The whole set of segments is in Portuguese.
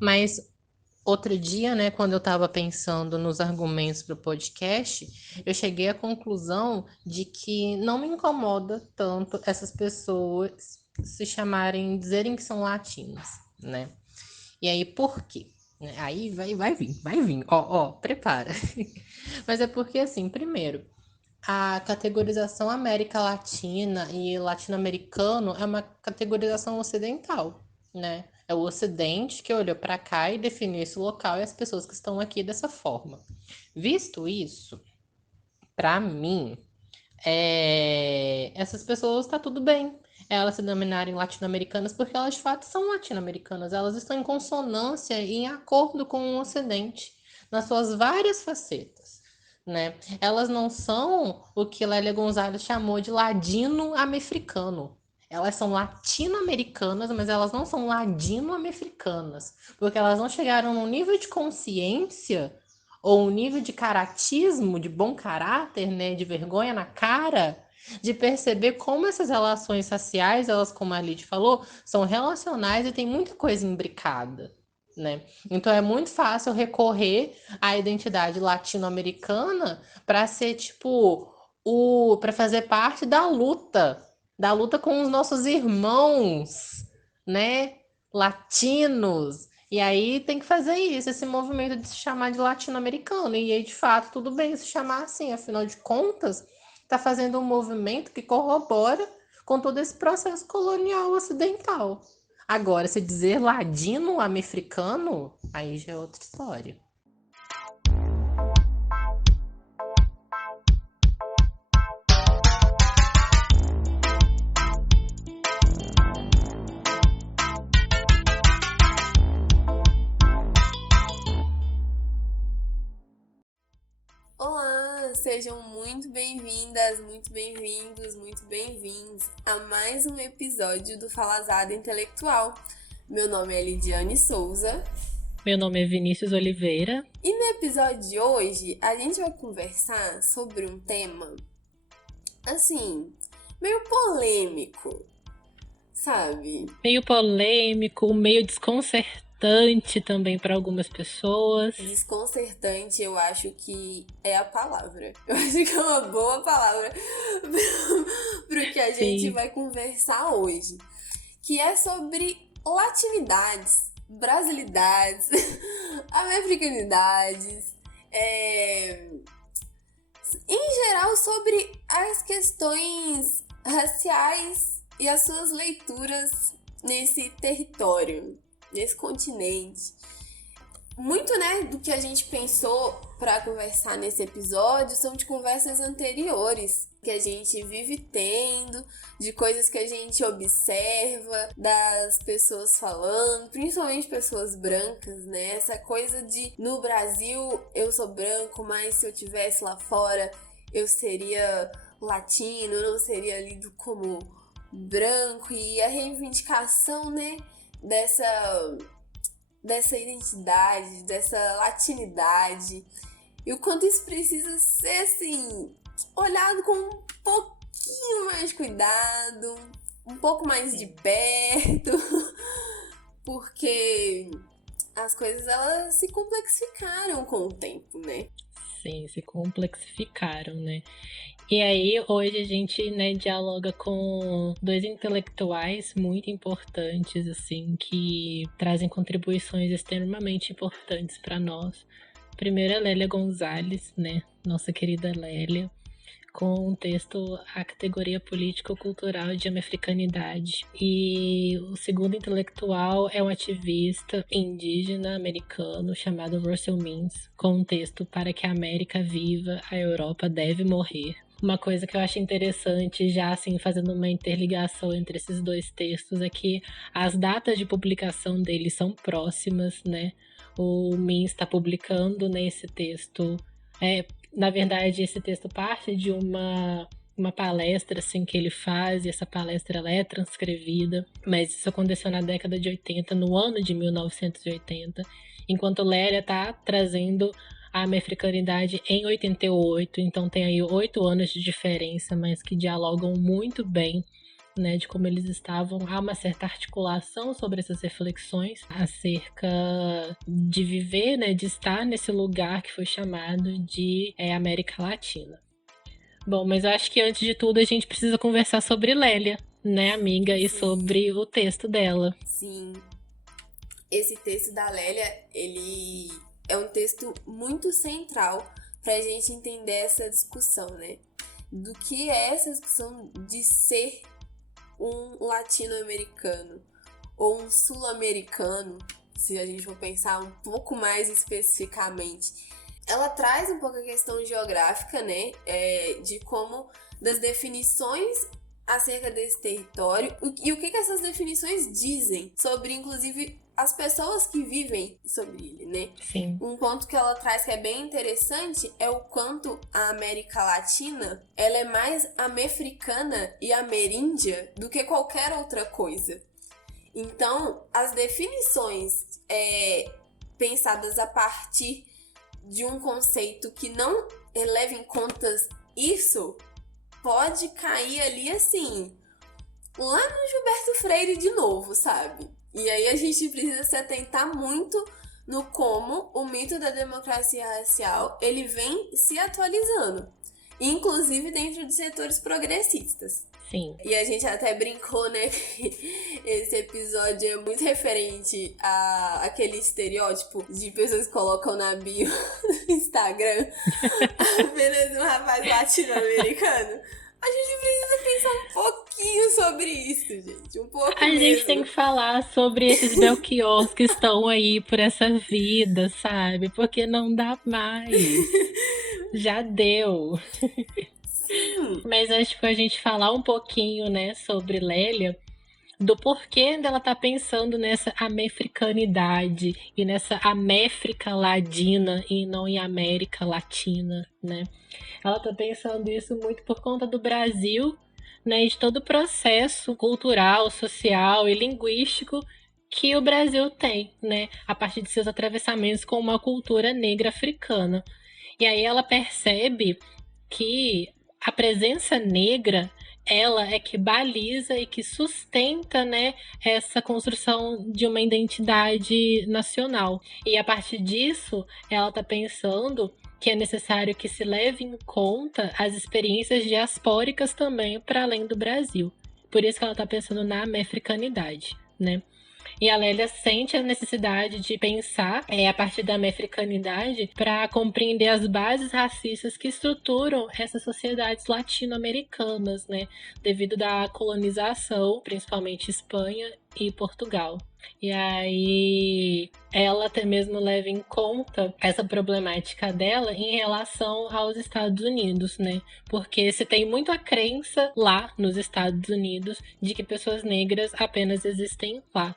Mas outro dia, né, quando eu estava pensando nos argumentos para o podcast, eu cheguei à conclusão de que não me incomoda tanto essas pessoas se chamarem, dizerem que são latinos, né? E aí, por quê? Aí vai vir, ó, prepara. Mas é porque, assim, primeiro, a categorização América Latina e latino-americano é uma categorização ocidental, né? É o Ocidente que olhou para cá e definiu esse local e as pessoas que estão aqui dessa forma. Visto isso, para mim, essas pessoas tá tudo bem elas se denominarem latino-americanas porque elas de fato são latino-americanas. Elas estão em consonância e em acordo com o Ocidente nas suas várias facetas. Né? Elas não são o que Lélia Gonzalez chamou de ladino-americano. Elas são latino-americanas, mas elas não são ladino-americanas, porque elas não chegaram num nível de consciência ou um nível de caratismo, de bom caráter, né, de vergonha na cara, de perceber como essas relações raciais, elas, como a Lid falou, são relacionais e tem muita coisa imbricada. Né? Então é muito fácil recorrer à identidade latino-americana para ser tipo para fazer parte da luta com os nossos irmãos, né, latinos. E aí tem que fazer isso, esse movimento de se chamar de latino-americano. E aí, de fato, tudo bem se chamar assim, afinal de contas, está fazendo um movimento que corrobora com todo esse processo colonial ocidental. Agora, se dizer ladino-americano, aí já é outra história. Olá, sejam muito bem-vindas, muito bem-vindos, muito bem-vindos a mais um episódio do Falazada Intelectual. Meu nome é Lidiane Souza. Meu nome é Vinícius Oliveira. E no episódio de hoje, a gente vai conversar sobre um tema, assim, meio polêmico, sabe? Meio polêmico, meio desconcertante também para algumas pessoas. Desconcertante, eu acho que é a palavra. Eu acho que é uma boa palavra pro que a gente vai conversar hoje. Que é sobre latinidades, brasilidades, americanidades, em geral sobre as questões raciais e as suas leituras nesse território, nesse continente. Muito, né, do que a gente pensou para conversar nesse episódio são de conversas anteriores que a gente vive tendo, de coisas que a gente observa, das pessoas falando, principalmente pessoas brancas, né? Essa coisa de no Brasil eu sou branco, mas se eu tivesse lá fora eu seria latino, não seria lido como branco, e a reivindicação, né, dessa identidade, dessa latinidade, e o quanto isso precisa ser, assim, olhado com um pouquinho mais de cuidado, um pouco mais de perto, porque as coisas, elas se complexificaram com o tempo, né? Sim, se complexificaram, né? E aí, hoje a gente, né, dialoga com dois intelectuais muito importantes, assim, que trazem contribuições extremamente importantes para nós. Primeiro é Lélia Gonzalez, né, nossa querida Lélia, com o texto A Categoria Político-Cultural de Americanidade. E o segundo intelectual é um ativista indígena americano chamado Russell Means, com o texto Para que a América viva, a Europa deve morrer. Uma coisa que eu acho interessante, já assim, fazendo uma interligação entre esses dois textos, é que as datas de publicação deles são próximas, né? O Means está publicando nesse texto. Na verdade, esse texto parte de uma palestra assim, que ele faz, e essa palestra ela é transcrevida, mas isso aconteceu na década de 80, no ano de 1980, enquanto Lélia está trazendo a americanidade em 88, então tem aí 8 anos de diferença, mas que dialogam muito bem né, de como eles estavam. Há uma certa articulação sobre essas reflexões acerca de viver, né, de estar nesse lugar que foi chamado de América Latina. Bom, mas eu acho que antes de tudo a gente precisa conversar sobre Lélia, né, amiga, e sobre o texto dela. Sim. Esse texto da Lélia, ele é um texto muito central pra gente entender essa discussão, né? Do que é essa discussão de ser um latino-americano ou um sul-americano, se a gente for pensar um pouco mais especificamente. Ela traz um pouco a questão geográfica, né? De como, das definições acerca desse território e o que essas definições dizem sobre, inclusive, as pessoas que vivem sobre ele, né? Sim. Um ponto que ela traz que é bem interessante é o quanto a América Latina, ela é mais americana e ameríndia do que qualquer outra coisa. Então, as definições pensadas a partir de um conceito que não leva em conta isso, pode cair ali assim, lá no Gilberto Freire de novo, sabe? E aí a gente precisa se atentar muito no como o mito da democracia racial, ele vem se atualizando, inclusive dentro de setores progressistas. Sim. E a gente até brincou, né, que esse episódio é muito referente àquele estereótipo de pessoas que colocam na bio do Instagram apenas um rapaz latino-americano. A gente precisa pensar um pouquinho sobre isso, gente. Um pouco A mesmo. gente tem que falar sobre esses Belchiors que estão aí por essa vida, sabe? Porque não dá mais. Já deu. Sim. Mas acho que a gente falar um pouquinho, né, sobre Lélia, do porquê dela tá pensando nessa americanidade e nessa América Ladina e não em América Latina, né? Ela tá pensando isso muito por conta do Brasil, né, e de todo o processo cultural, social e linguístico que o Brasil tem, né, a partir de seus atravessamentos com uma cultura negra africana. E aí ela percebe que a presença negra, ela é que baliza e que sustenta, né, essa construção de uma identidade nacional. E a partir disso, ela está pensando que é necessário que se leve em conta as experiências diaspóricas também para além do Brasil. Por isso que ela está pensando na americanidade, né? E a Lélia sente a necessidade de pensar a partir da americanidade para compreender as bases racistas que estruturam essas sociedades latino-americanas, né? Devido da colonização, principalmente Espanha e Portugal. E aí ela até mesmo leva em conta essa problemática dela em relação aos Estados Unidos, né? Porque se tem muito a crença lá nos Estados Unidos de que pessoas negras apenas existem lá.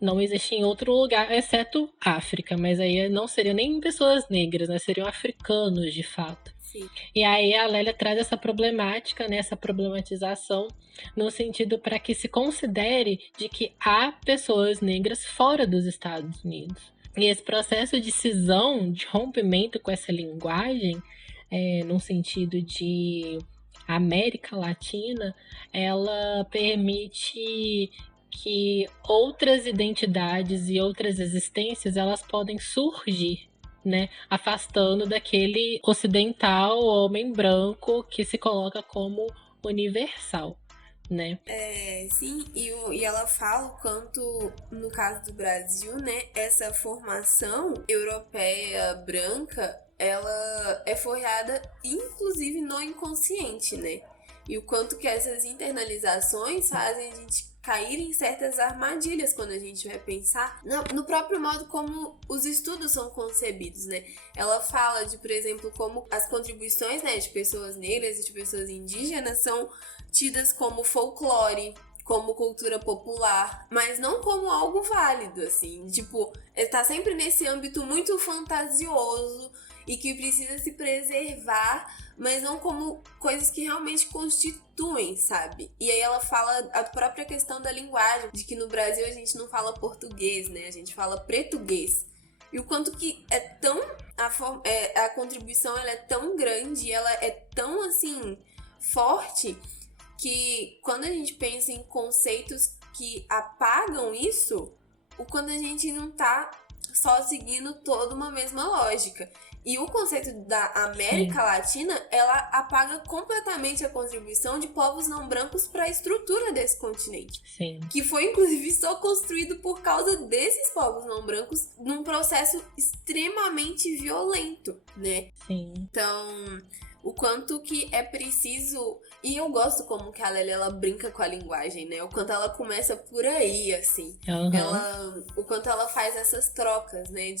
Não existe em outro lugar, exceto África, mas aí não seriam nem pessoas negras, né? Seriam africanos de fato. Sim. E aí a Lélia traz essa problemática, né? Essa problematização no sentido para que se considere de que há pessoas negras fora dos Estados Unidos. E esse processo de cisão, de rompimento com essa linguagem, no sentido de América Latina, ela permite que outras identidades e outras existências elas podem surgir, né, afastando daquele ocidental homem branco que se coloca como universal, né? Sim, e ela fala o quanto, no caso do Brasil, né, essa formação europeia branca, ela é forjada inclusive no inconsciente, né? E o quanto que essas internalizações fazem a gente cair em certas armadilhas quando a gente vai pensar no próprio modo como os estudos são concebidos, né? Ela fala de, por exemplo, como as contribuições, né, de pessoas negras e de pessoas indígenas são tidas como folclore, como cultura popular, mas não como algo válido, assim. Tipo, tá sempre nesse âmbito muito fantasioso e que precisa se preservar, mas não como coisas que realmente constituem, sabe? E aí ela fala a própria questão da linguagem, de que no Brasil a gente não fala português, né? A gente fala pretuguês. E o quanto que é tão... A contribuição ela é tão grande, ela é tão, assim, forte, que quando a gente pensa em conceitos que apagam isso, o quando a gente não tá só seguindo toda uma mesma lógica. E o conceito da América Latina, ela apaga completamente a contribuição de povos não brancos para a estrutura desse continente. Sim. Que foi, inclusive, só construído por causa desses povos não brancos num processo extremamente violento, né? Sim. Então, o quanto que é preciso... E eu gosto como que a Lélia, ela brinca com a linguagem, né? O quanto ela começa por aí, assim. O quanto ela faz essas trocas, né?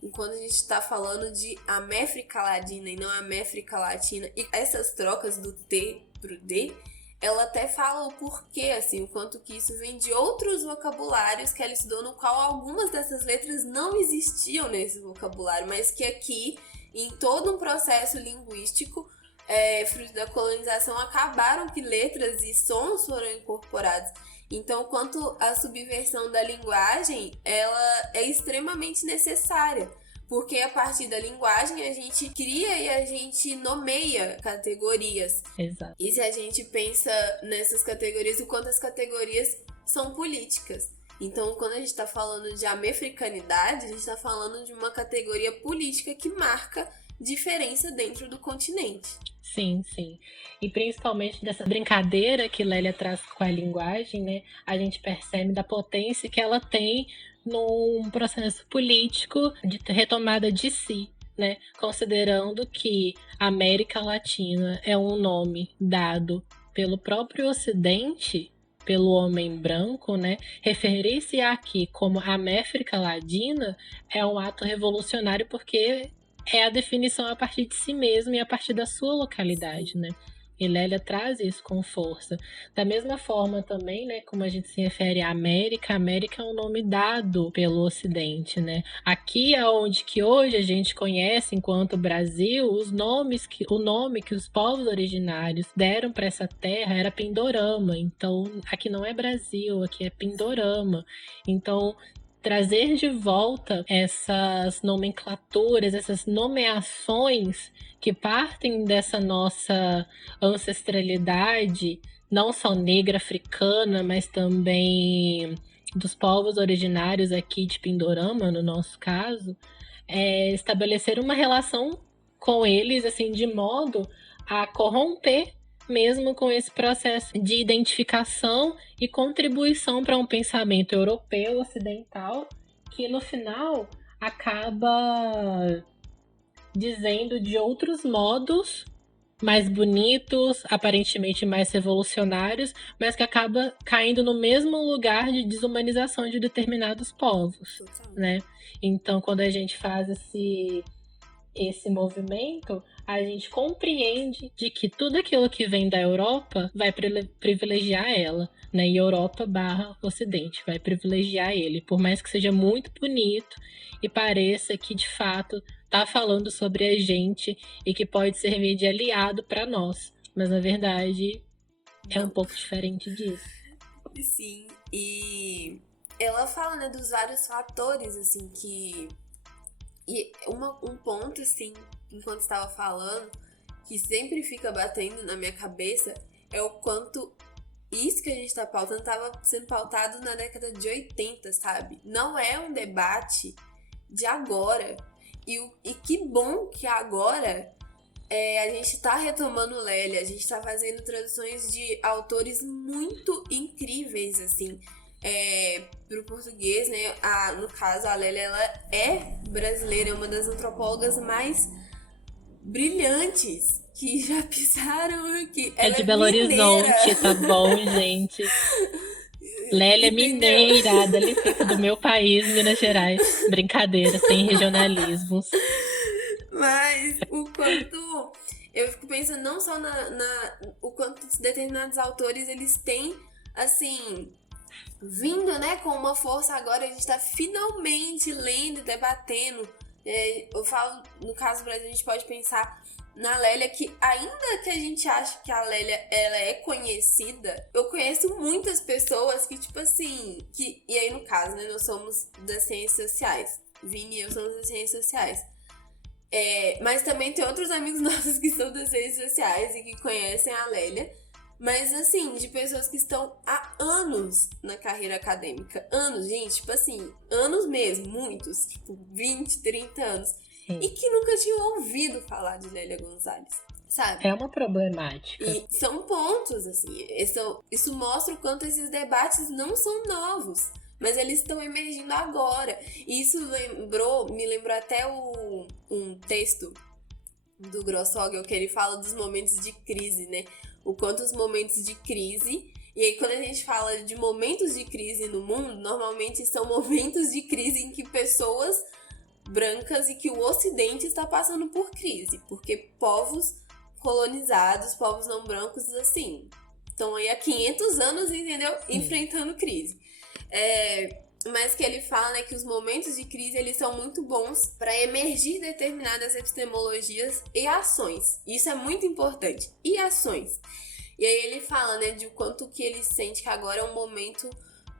Enquanto a gente tá falando de América Latina e não América Latina, e essas trocas do T pro D, ela até fala o porquê, assim, o quanto que isso vem de outros vocabulários que ela estudou, no qual algumas dessas letras não existiam nesse vocabulário, mas que aqui, em todo um processo linguístico, fruto da colonização, acabaram que letras e sons foram incorporados. Então, quanto à subversão da linguagem, ela é extremamente necessária, porque a partir da linguagem a gente cria e a gente nomeia categorias. Exato. E se a gente pensa nessas categorias, o quanto as categorias são políticas. Então, quando a gente está falando de americanidade, a gente está falando de uma categoria política que marca diferença dentro do continente. Sim, sim. E principalmente dessa brincadeira que Lélia traz com a linguagem, né? A gente percebe da potência que ela tem num processo político de retomada de si, né? Considerando que América Latina é um nome dado pelo próprio Ocidente, pelo homem branco, né? Referir-se aqui como América Latina é um ato revolucionário porque é a definição a partir de si mesmo e a partir da sua localidade, né? E Lélia traz isso com força. Da mesma forma também, né, como a gente se refere à América, a América é um nome dado pelo Ocidente, né? Aqui é onde que hoje a gente conhece enquanto Brasil, o nome que os povos originários deram para essa terra era Pindorama. Então, aqui não é Brasil, aqui é Pindorama. Então, trazer de volta essas nomenclaturas, essas nomeações que partem dessa nossa ancestralidade, não só negra africana, mas também dos povos originários aqui de Pindorama, no nosso caso, estabelecer uma relação com eles, assim, de modo a corromper mesmo com esse processo de identificação e contribuição para um pensamento europeu, ocidental, que no final acaba dizendo de outros modos mais bonitos, aparentemente mais revolucionários, mas que acaba caindo no mesmo lugar de desumanização de determinados povos, né? Então, quando a gente faz esse movimento, a gente compreende de que tudo aquilo que vem da Europa vai privilegiar ela, né? E Europa / Ocidente vai privilegiar ele, por mais que seja muito bonito e pareça que de fato tá falando sobre a gente e que pode servir de aliado para nós, mas na verdade é um pouco diferente disso. Sim, e ela fala, né, dos vários fatores, assim, que... E um ponto, assim, enquanto estava falando, que sempre fica batendo na minha cabeça, é o quanto isso que a gente tá pautando estava sendo pautado na década de 80, sabe? Não é um debate de agora. E que bom que agora a gente tá retomando Lélia, a gente tá fazendo traduções de autores muito incríveis, assim, pro português, né? No caso, a Lélia, ela é brasileira, é uma das antropólogas mais brilhantes que já pisaram aqui. Ela de Belo Horizonte, tá bom, gente? Lélia mineira, da licença do meu país, Minas Gerais. Brincadeira, sem regionalismos. Mas o quanto... Eu fico pensando não só o quanto determinados autores, eles têm, assim, vindo, né, com uma força agora. A gente tá finalmente lendo e debatendo. Eu falo, no caso do Brasil, a gente pode pensar na Lélia, que ainda que a gente ache que a Lélia, ela é conhecida, eu conheço muitas pessoas que, tipo assim, e aí no caso, né, nós somos das ciências sociais, Vini e eu somos das ciências sociais, mas também tem outros amigos nossos que são das ciências sociais e que conhecem a Lélia, Mas, assim, de pessoas que estão há anos na carreira acadêmica. Anos, gente, tipo assim, anos mesmo, muitos. Tipo, 20, 30 anos. Sim. E que nunca tinham ouvido falar de Lélia Gonzalez, sabe? É uma problemática. E são pontos, assim. Isso mostra o quanto esses debates não são novos. Mas eles estão emergindo agora. E isso me lembrou até um texto do Grossogel, que ele fala dos momentos de crise, né? O quanto os momentos de crise... E aí, quando a gente fala de momentos de crise no mundo, normalmente são momentos de crise em que pessoas brancas e que o Ocidente está passando por crise. Porque povos colonizados, povos não brancos, assim, estão aí há 500 anos, entendeu? Enfrentando crise. Mas que ele fala, né, que os momentos de crise, eles são muito bons para emergir determinadas epistemologias e ações. Isso é muito importante. E ações. E aí ele fala, né, de o quanto que ele sente que agora é um momento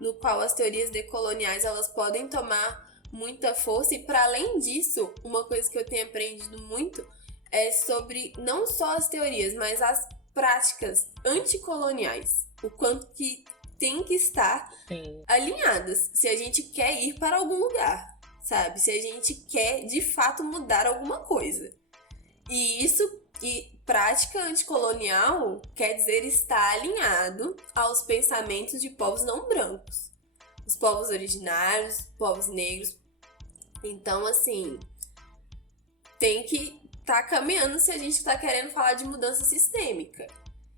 no qual as teorias decoloniais, elas podem tomar muita força. E para além disso, uma coisa que eu tenho aprendido muito é sobre não só as teorias, mas as práticas anticoloniais. O quanto que tem que estar alinhadas se a gente quer ir para algum lugar, sabe? Se a gente quer, de fato, mudar alguma coisa. E prática anticolonial quer dizer estar alinhado aos pensamentos de povos não brancos. Os povos originários, povos negros. Então, assim, tem que estar caminhando se a gente está querendo falar de mudança sistêmica.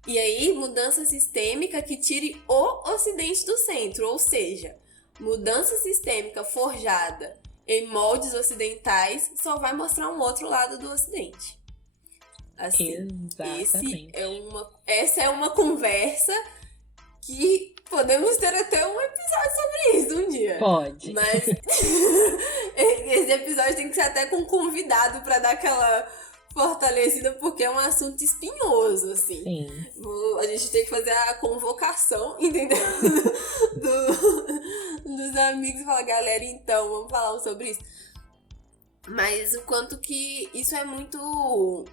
E aí, mudança sistêmica que tire o Ocidente do centro, ou seja, mudança sistêmica forjada em moldes ocidentais só vai mostrar um outro lado do Ocidente. Assim, exatamente. Essa é uma conversa que podemos ter até um episódio sobre isso um dia. Pode. Mas esse episódio tem que ser até com um convidado para dar aquela fortalecida, porque é um assunto espinhoso, assim. Sim. A gente tem que fazer a convocação, entendeu? Dos amigos e falar, galera, então, vamos falar sobre isso. Mas o quanto que isso é muito...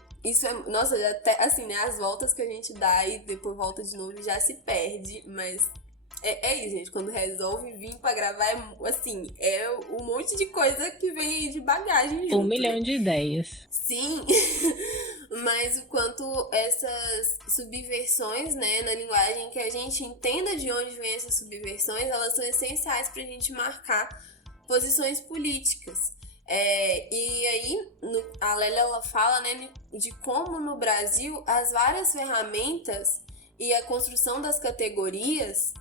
Nossa, até assim, né? As voltas que a gente dá e depois volta de novo e já se perde, mas... É isso, gente. Quando resolve vir pra gravar, é um monte de coisa que vem aí de bagagem junto. 1 milhão de ideias. Sim, mas o quanto essas subversões, né, na linguagem, que a gente entenda de onde vem essas subversões, elas são essenciais pra gente marcar posições políticas. E aí, a Lélia, ela fala, né, de como no Brasil as várias ferramentas e a construção das categorias...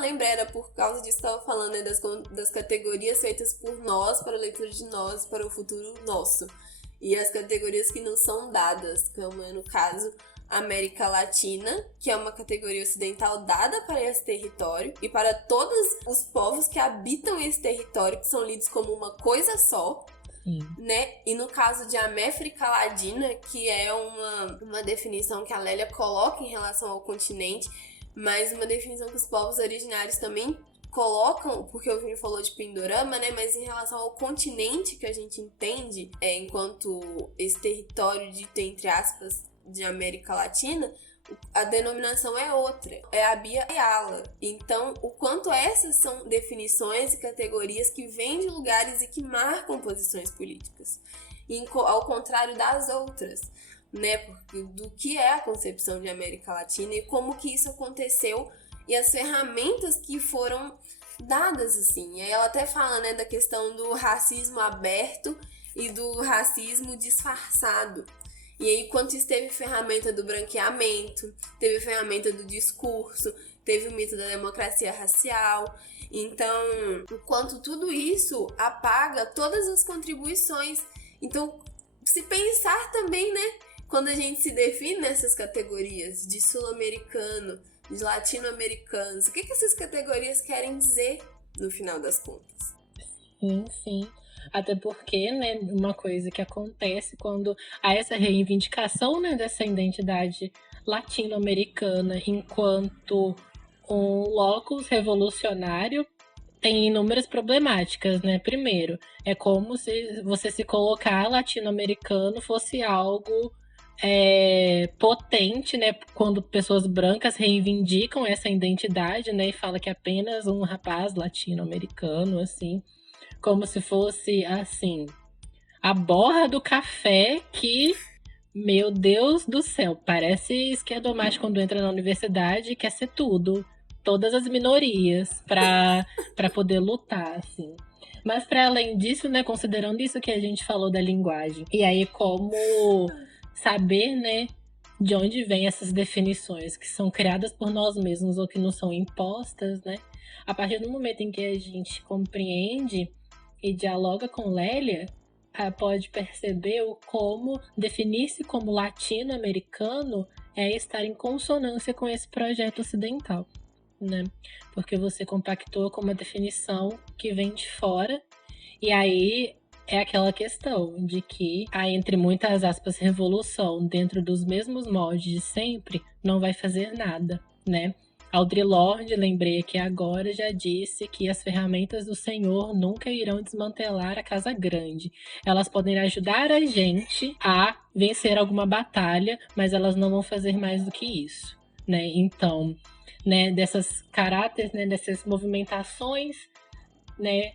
lembrei, era por causa disso que eu estava falando, né, das categorias feitas por nós, para a leitura de nós, para o futuro nosso. E as categorias que não são dadas, como é no caso América Latina, que é uma categoria ocidental dada para esse território e para todos os povos que habitam esse território, que são lidos como uma coisa só. Sim. Né? E no caso de América Latina, que é uma definição que a Lélia coloca em relação ao continente, mas uma definição que os povos originários também colocam, porque o Vini falou de Pindorama, né? Mas em relação ao continente que a gente entende, enquanto esse território dito, entre aspas, de América Latina, a denominação é outra, é a Bia Ayala. Então, o quanto essas são definições e categorias que vêm de lugares e que marcam posições políticas, ao contrário das outras, né? Porque do que é a concepção de América Latina e como que isso aconteceu e as ferramentas que foram dadas, assim. E aí ela até fala, né, da questão do racismo aberto e do racismo disfarçado. E aí, quanto isso teve ferramenta do branqueamento, teve ferramenta do discurso, teve o mito da democracia racial. Então, o quanto tudo isso apaga todas as contribuições. Então, se pensar também, né, quando a gente se define nessas categorias de sul-americano, de latino-americanos, o que essas categorias querem dizer no final das contas? Sim, sim. Até porque, né, uma coisa que acontece quando há essa reivindicação, né, dessa identidade latino-americana enquanto um locus revolucionário, tem inúmeras problemáticas, né? Primeiro, é como se você se colocar latino-americano fosse algo potente, né, quando pessoas brancas reivindicam essa identidade, né, e fala que é apenas um rapaz latino-americano, assim, como se fosse, assim, a borra do café que, meu Deus do céu, parece esquerdomacho quando entra na universidade e quer ser tudo, todas as minorias, para poder lutar, assim. Mas para além disso, né, considerando isso que a gente falou da linguagem, e aí como saber, né, de onde vêm essas definições que são criadas por nós mesmos ou que nos são impostas, né? A partir do momento em que a gente compreende e dialoga com Lélia, pode perceber o como definir-se como latino-americano é estar em consonância com esse projeto ocidental, né? Porque você compactua com uma definição que vem de fora, e aí é aquela questão de que a, entre muitas aspas, revolução dentro dos mesmos moldes de sempre não vai fazer nada, né? Audre Lorde, lembrei aqui agora, já disse que as ferramentas do Senhor nunca irão desmantelar a casa grande. Elas podem ajudar a gente a vencer alguma batalha, mas elas não vão fazer mais do que isso, né? Então, né, dessas caráteres, né, dessas movimentações, né,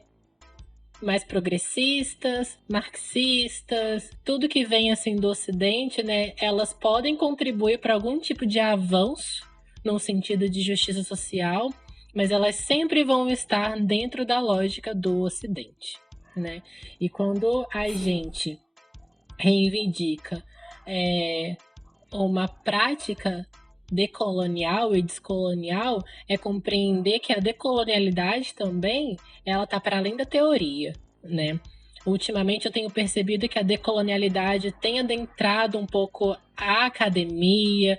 mais progressistas, marxistas, tudo que vem assim do Ocidente, né, elas podem contribuir para algum tipo de avanço no sentido de justiça social, mas elas sempre vão estar dentro da lógica do Ocidente, né? E quando a gente reivindica uma prática decolonial e descolonial, é compreender que a decolonialidade também ela está para além da teoria, né? Ultimamente eu tenho percebido que a decolonialidade tem adentrado um pouco a academia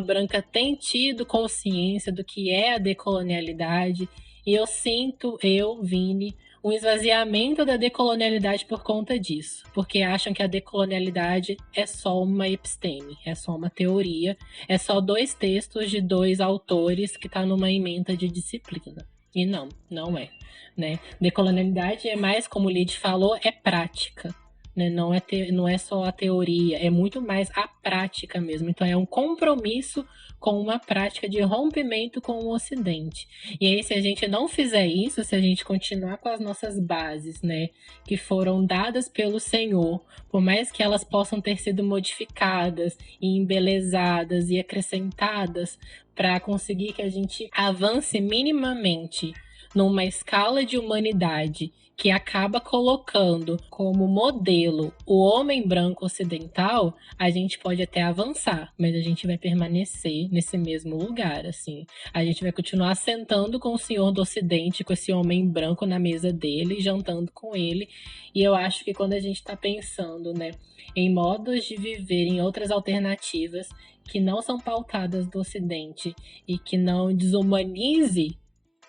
branca tem tido consciência do que é a decolonialidade, e eu sinto, Vini, um esvaziamento da decolonialidade por conta disso, porque acham que a decolonialidade é só uma episteme, é só uma teoria, é só 2 textos de 2 autores que está numa ementa de disciplina. E não é, né? Decolonialidade é mais, como o Lid falou, é prática, né? Não é só a teoria, é muito mais a prática mesmo. Então é um compromisso com uma prática de rompimento com o Ocidente. E aí, se a gente não fizer isso, se a gente continuar com as nossas bases, né, que foram dadas pelo Senhor, por mais que elas possam ter sido modificadas e embelezadas e acrescentadas para conseguir que a gente avance minimamente numa escala de humanidade que acaba colocando como modelo o homem branco ocidental, a gente pode até avançar, mas a gente vai permanecer nesse mesmo lugar, assim. A gente vai continuar sentando com o senhor do ocidente, com esse homem branco na mesa dele, jantando com ele. E eu acho que quando a gente está pensando, né, em modos de viver, em outras alternativas que não são pautadas do ocidente e que não desumanize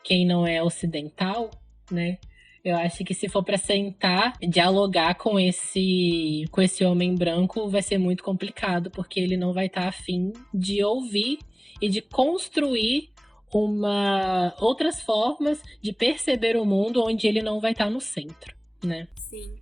quem não é ocidental, né? Eu acho que se for para sentar, dialogar com esse homem branco vai ser muito complicado, porque ele não vai estar afim de ouvir e de construir outras formas de perceber o mundo onde ele não vai estar no centro, né? Sim.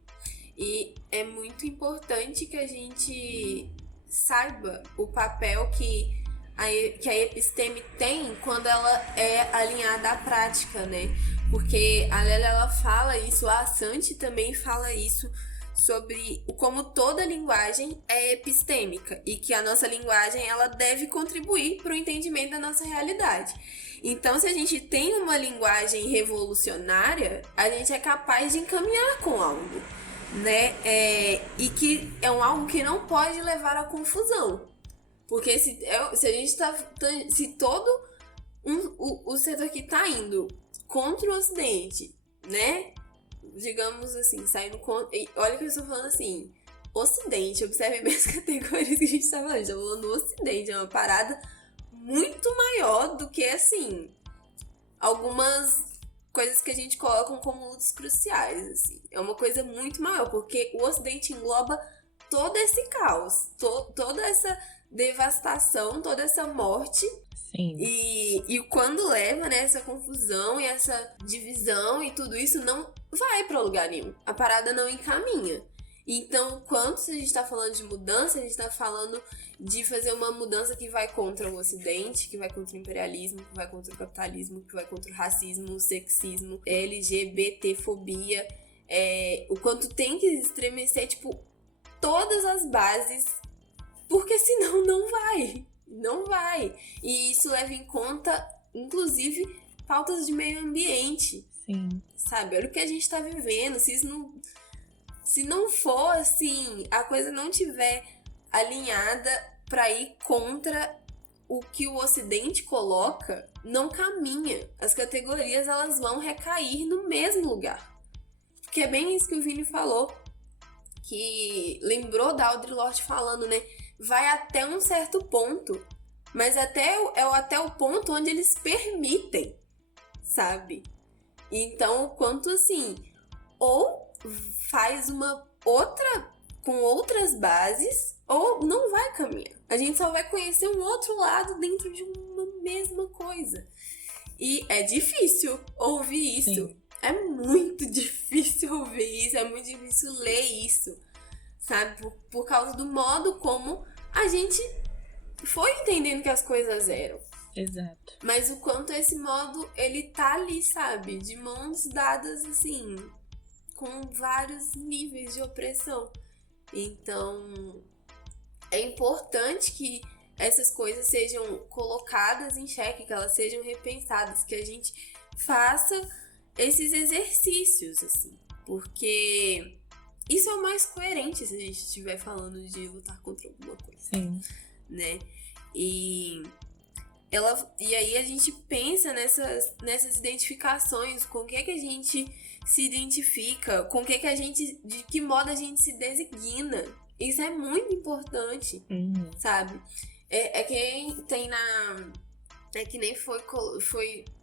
E é muito importante que a gente saiba o papel que a episteme tem quando ela é alinhada à prática, né? Porque a Lélia, ela fala isso, a Santi também fala isso, sobre como toda linguagem é epistêmica e que a nossa linguagem ela deve contribuir para o entendimento da nossa realidade. Então, se a gente tem uma linguagem revolucionária, a gente é capaz de encaminhar com algo, né? E que é algo que não pode levar à confusão. Porque se a gente tá. Se todo o setor que tá indo contra o Ocidente, né? Digamos assim, saindo contra. Olha que eu estou falando assim. Ocidente, observe bem as categorias que a gente tá falando. A gente tá falando do Ocidente, é uma parada muito maior do que assim. Algumas coisas que a gente coloca como lutas cruciais, assim. É uma coisa muito maior, porque o Ocidente engloba todo esse caos, toda essa devastação, toda essa morte. Sim. E quando leva, né, essa confusão e essa divisão e tudo isso, não vai pra lugar nenhum. A parada não encaminha. Então, quando a gente está falando de mudança, a gente está falando de fazer uma mudança que vai contra o Ocidente, que vai contra o imperialismo, que vai contra o capitalismo, que vai contra o racismo, o sexismo, LGBTfobia. O quanto tem que estremecer, tipo, todas as bases, porque senão não vai. Não vai. E isso leva em conta, inclusive, pautas de meio ambiente. Sim. Sabe? Olha o que a gente tá vivendo. Se não for assim, a coisa não tiver alinhada pra ir contra o que o Ocidente coloca, não caminha. As categorias, elas vão recair no mesmo lugar. Que é bem isso que o Vini falou. Que lembrou da Audre Lorde falando, né? Vai até um certo ponto. Mas até o ponto onde eles permitem, sabe? Então, quanto assim, ou faz uma outra com outras bases, ou não vai caminhar. A gente só vai conhecer um outro lado dentro de uma mesma coisa. E é difícil ouvir isso. Sim. É muito difícil ouvir isso, é muito difícil ler isso, sabe? Por causa do modo como a gente foi entendendo que as coisas eram. Exato. Mas o quanto esse modo, ele tá ali, sabe? De mãos dadas, assim, com vários níveis de opressão. Então, é importante que essas coisas sejam colocadas em xeque, que elas sejam repensadas, que a gente faça esses exercícios, assim. Porque isso é o mais coerente se a gente estiver falando de lutar contra alguma coisa. Sim. Né? E aí a gente pensa nessas identificações, com o que a gente se identifica, com o que a gente, de que modo a gente se designa. Isso é muito importante, sabe? É que tem é que nem foi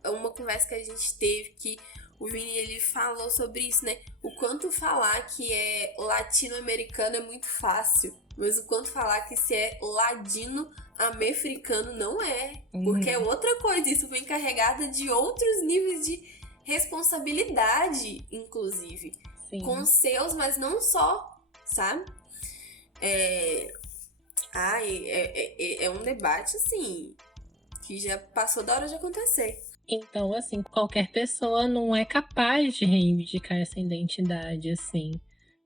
uma conversa que a gente teve que o Vini, ele falou sobre isso, né? O quanto falar que é latino-americano é muito fácil, mas o quanto falar que se é ladino-americano não é. Porque é outra coisa, isso vem carregada de outros níveis de responsabilidade, inclusive. Sim. Com os seus, mas não só, sabe? É um debate, assim, que já passou da hora de acontecer. Então, assim, qualquer pessoa não é capaz de reivindicar essa identidade, assim,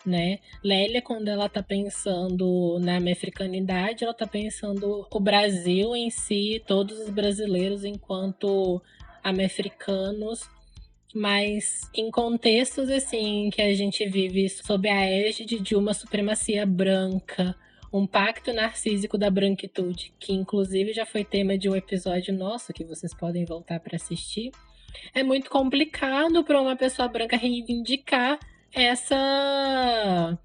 né? Lélia, quando ela tá pensando na africanidade, ela tá pensando o Brasil em si, todos os brasileiros enquanto africanos, mas em contextos, assim, que a gente vive sob a égide de uma supremacia branca, um pacto narcísico da branquitude, que inclusive já foi tema de um episódio nosso, que vocês podem voltar para assistir. É muito complicado para uma pessoa branca reivindicar essa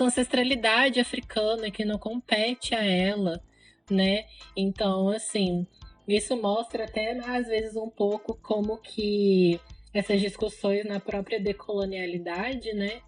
ancestralidade africana que não compete a ela, né? Então, assim, isso mostra até, às vezes, um pouco como que essas discussões na própria decolonialidade, né?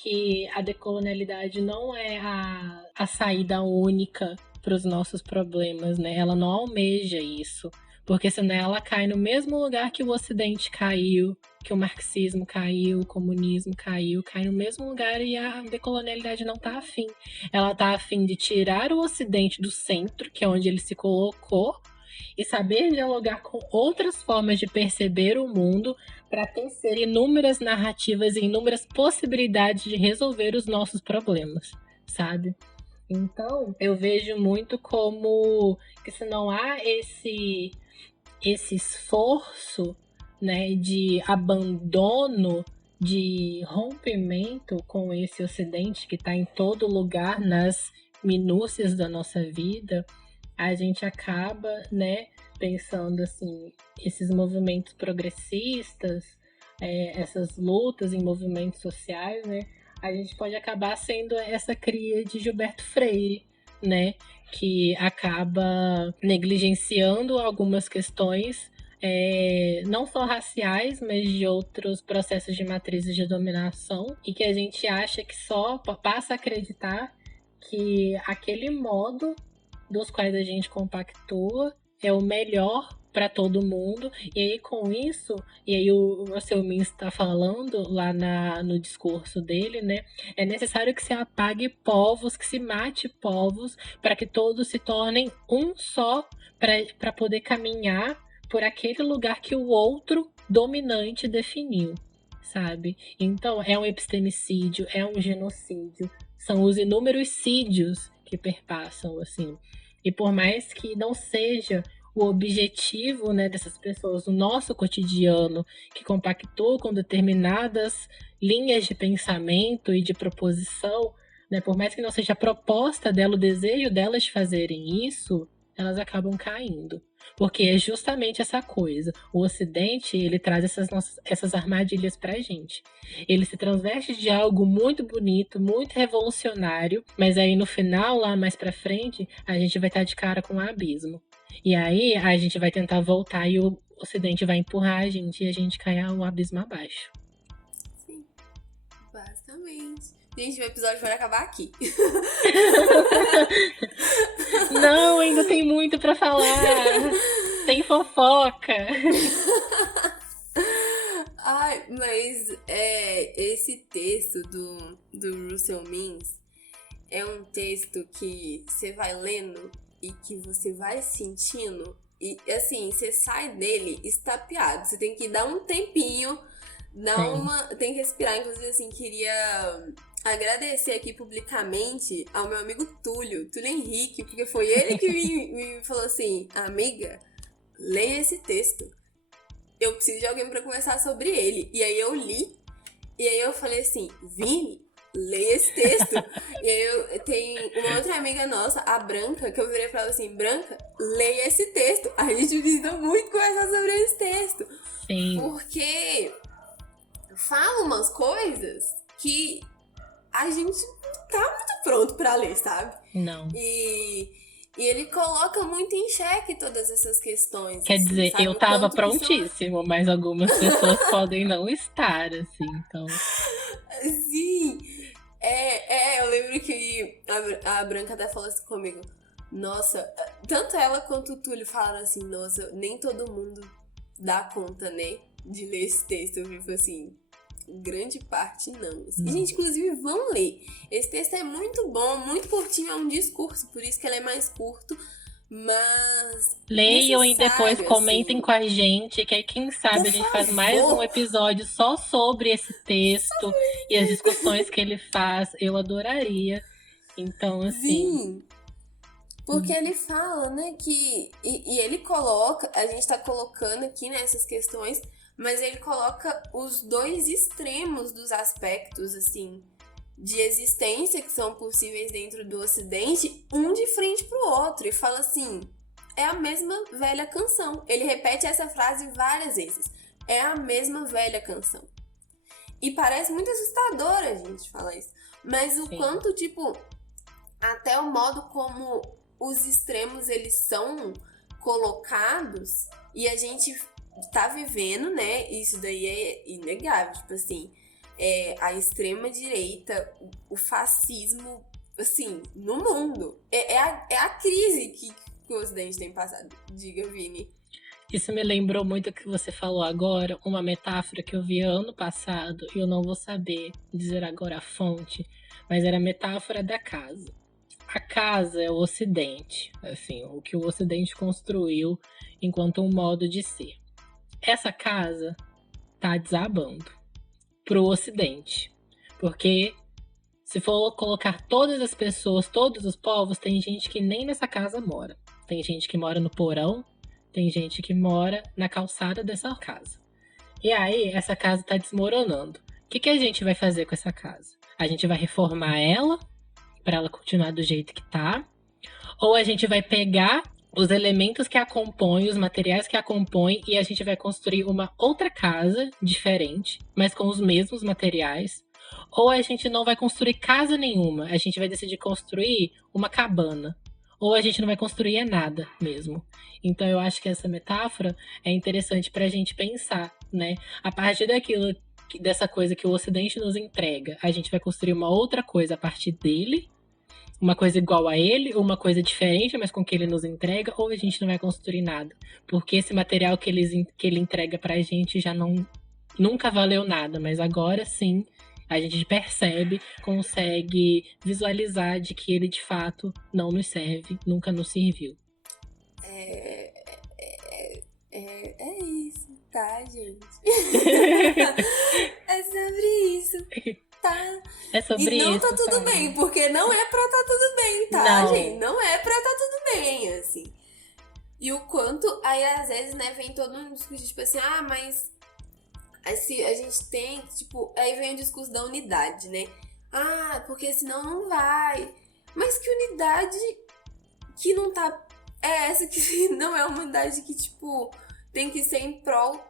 Que a decolonialidade não é a saída única para os nossos problemas, né? Ela não almeja isso, porque senão ela cai no mesmo lugar que o Ocidente caiu, que o marxismo caiu, o comunismo caiu, cai no mesmo lugar e a decolonialidade não está afim. Ela está afim de tirar o Ocidente do centro, que é onde ele se colocou, e saber dialogar com outras formas de perceber o mundo para tecer inúmeras narrativas e inúmeras possibilidades de resolver os nossos problemas, sabe? Então, eu vejo muito como que se não há esse esforço, né, de abandono, de rompimento com esse Ocidente que está em todo lugar, nas minúcias da nossa vida, a gente acaba, né, pensando assim, esses movimentos progressistas, essas lutas em movimentos sociais, né, a gente pode acabar sendo essa cria de Gilberto Freire, né, que acaba negligenciando algumas questões, não só raciais, mas de outros processos de matrizes de dominação, e que a gente acha que só passa a acreditar que aquele modo dos quais a gente compactua é o melhor para todo mundo. E aí, com isso, e aí o Russell Means está falando lá no discurso dele, né? É necessário que se apague povos, que se mate povos, para que todos se tornem um só, para poder caminhar por aquele lugar que o outro dominante definiu, sabe? Então, é um epistemicídio, é um genocídio, são os inúmeros sídios que perpassam, assim. E por mais que não seja o objetivo, né, dessas pessoas, o nosso cotidiano, que compactou com determinadas linhas de pensamento e de proposição, né, por mais que não seja a proposta dela, o desejo delas de fazerem isso, elas acabam caindo. Porque é justamente essa coisa. O Ocidente, ele traz essas armadilhas pra gente. Ele se transveste de algo muito bonito, muito revolucionário, mas aí no final, lá mais pra frente, a gente vai estar de cara com um abismo. E aí a gente vai tentar voltar e o Ocidente vai empurrar a gente e a gente cai o abismo abaixo. Sim, basicamente. Gente, o episódio vai acabar aqui. Não, ainda tem muito pra falar. Tem fofoca. Ai, mas esse texto do Russell Means é um texto que você vai lendo e que você vai sentindo e, assim, você sai dele estapeado. Você tem que dar um tempinho, tem que respirar. Inclusive, assim, queria agradecer aqui publicamente ao meu amigo Túlio Henrique, porque foi ele que me falou assim: amiga, leia esse texto. Eu preciso de alguém pra conversar sobre ele. E aí eu li, e aí eu falei assim: Vini, leia esse texto. E aí tem uma outra amiga nossa, a Branca, que eu virei pra ela assim: Branca, leia esse texto. A gente precisa muito conversar sobre esse texto. Sim. Porque fala umas coisas que a gente não tá muito pronto pra ler, sabe? Não. E ele coloca muito em xeque todas essas questões. Quer dizer, sabe? eu tava prontíssimo, mas algumas pessoas podem não estar, assim, então... Sim! Eu lembro que a Branca até falou assim comigo: nossa, tanto ela quanto o Túlio falaram assim: nossa, nem todo mundo dá conta, né, de ler esse texto. Eu falei assim: grande parte não. Gente, inclusive, vão ler. Esse texto é muito bom, muito curtinho, é um discurso, por isso que ele é mais curto, mas leiam e depois comentem assim, com a gente, que aí quem sabe por a gente favor, faz mais um episódio só sobre esse texto e as discussões que ele faz. Eu adoraria. Então, assim... Sim, porque ele fala, né, que... E ele coloca, a gente tá colocando aqui nessas questões, mas ele coloca os dois extremos dos aspectos, assim, de existência que são possíveis dentro do Ocidente, um de frente pro outro. E fala assim, é a mesma velha canção. Ele repete essa frase várias vezes. É a mesma velha canção. E parece muito assustador a gente falar isso. Mas o quanto, tipo, até o modo como os extremos, eles são colocados e a gente tá vivendo, né? Isso daí é inegável, tipo assim, a extrema direita, o fascismo, assim, no mundo. É a crise que o Ocidente tem passado. Diga, Vini. Isso me lembrou muito o que você falou agora, uma metáfora que eu vi ano passado, e eu não vou saber dizer agora a fonte, mas era a metáfora da casa. A casa é o Ocidente, assim, o que o Ocidente construiu enquanto um modo de ser. Essa casa tá desabando pro Ocidente. Porque se for colocar todas as pessoas, todos os povos, tem gente que nem nessa casa mora. Tem gente que mora no porão, tem gente que mora na calçada dessa casa. E aí, essa casa tá desmoronando. O que a gente vai fazer com essa casa? A gente vai reformar ela para ela continuar do jeito que tá? Ou a gente vai pegar os elementos que a compõem, os materiais que a compõem, e a gente vai construir uma outra casa diferente, mas com os mesmos materiais. Ou a gente não vai construir casa nenhuma, a gente vai decidir construir uma cabana. Ou a gente não vai construir nada mesmo. Então eu acho que essa metáfora é interessante pra gente pensar, né? A partir daquilo, dessa coisa que o Ocidente nos entrega, a gente vai construir uma outra coisa a partir dele. uma coisa igual a ele, ou uma coisa diferente, mas com que ele nos entrega, ou a gente não vai construir nada. Porque esse material que ele entrega pra gente já nunca valeu nada, mas agora sim a gente percebe, consegue visualizar de que ele de fato não nos serve, nunca nos serviu. É isso, tá, gente? É sobre isso, tá? É sobre e não isso, tá tudo sabe? bem, porque não é pra tá tudo bem, tá, Não. gente? Não é pra tá tudo bem, assim. E o quanto, aí às vezes, né, vem todo um discurso, tipo assim, mas assim, a gente tem, tipo, aí vem o discurso da unidade, né? Porque senão não vai. Mas que unidade que não tá... É essa que não é uma unidade que, tipo, tem que ser em prol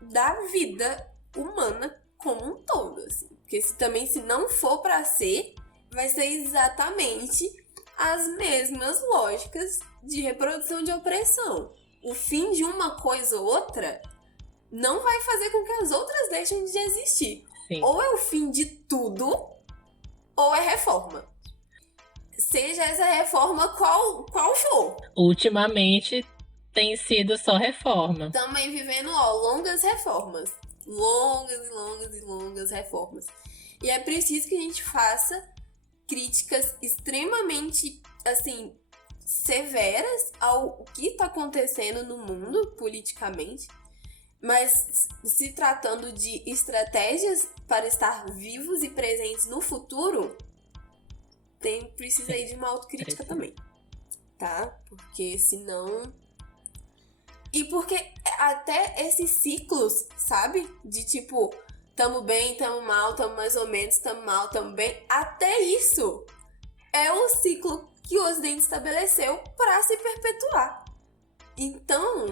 da vida humana como um todo, assim. Porque se não for pra ser, vai ser exatamente as mesmas lógicas de reprodução de opressão. O fim de uma coisa ou outra não vai fazer com que as outras deixem de existir. Sim. Ou é o fim de tudo, ou é reforma. Seja essa reforma qual for. Ultimamente tem sido só reforma. Também vivendo, longas reformas. Longas e longas e longas reformas. E é preciso que a gente faça críticas extremamente, assim, severas ao que está acontecendo no mundo politicamente, mas se tratando de estratégias para estar vivos e presentes no futuro, precisa ir de uma autocrítica também, tá? Porque senão... E porque até esses ciclos, sabe? De tipo, tamo bem, tamo mal, tamo mais ou menos, tamo mal, tamo bem. Até isso é o ciclo que o Ocidente estabeleceu para se perpetuar. Então,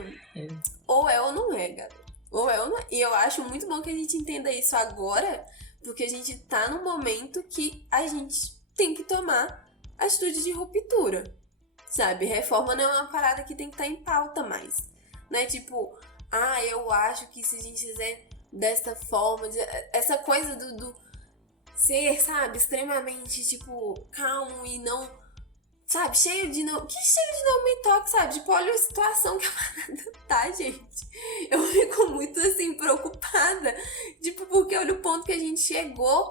ou é ou não é, galera. Ou é ou não é. E eu acho muito bom que a gente entenda isso agora, porque a gente tá num momento que a gente tem que tomar atitude de ruptura, sabe? Reforma não é uma parada que tem que estar em pauta mais. Não é tipo, eu acho que se a gente fizer desta forma, essa coisa do ser, sabe, extremamente, tipo, calmo e não, sabe, cheio de não me toque, sabe? Tipo, olha a situação que a parada tá, gente. Eu fico muito, assim, preocupada, tipo, porque olha o ponto que a gente chegou,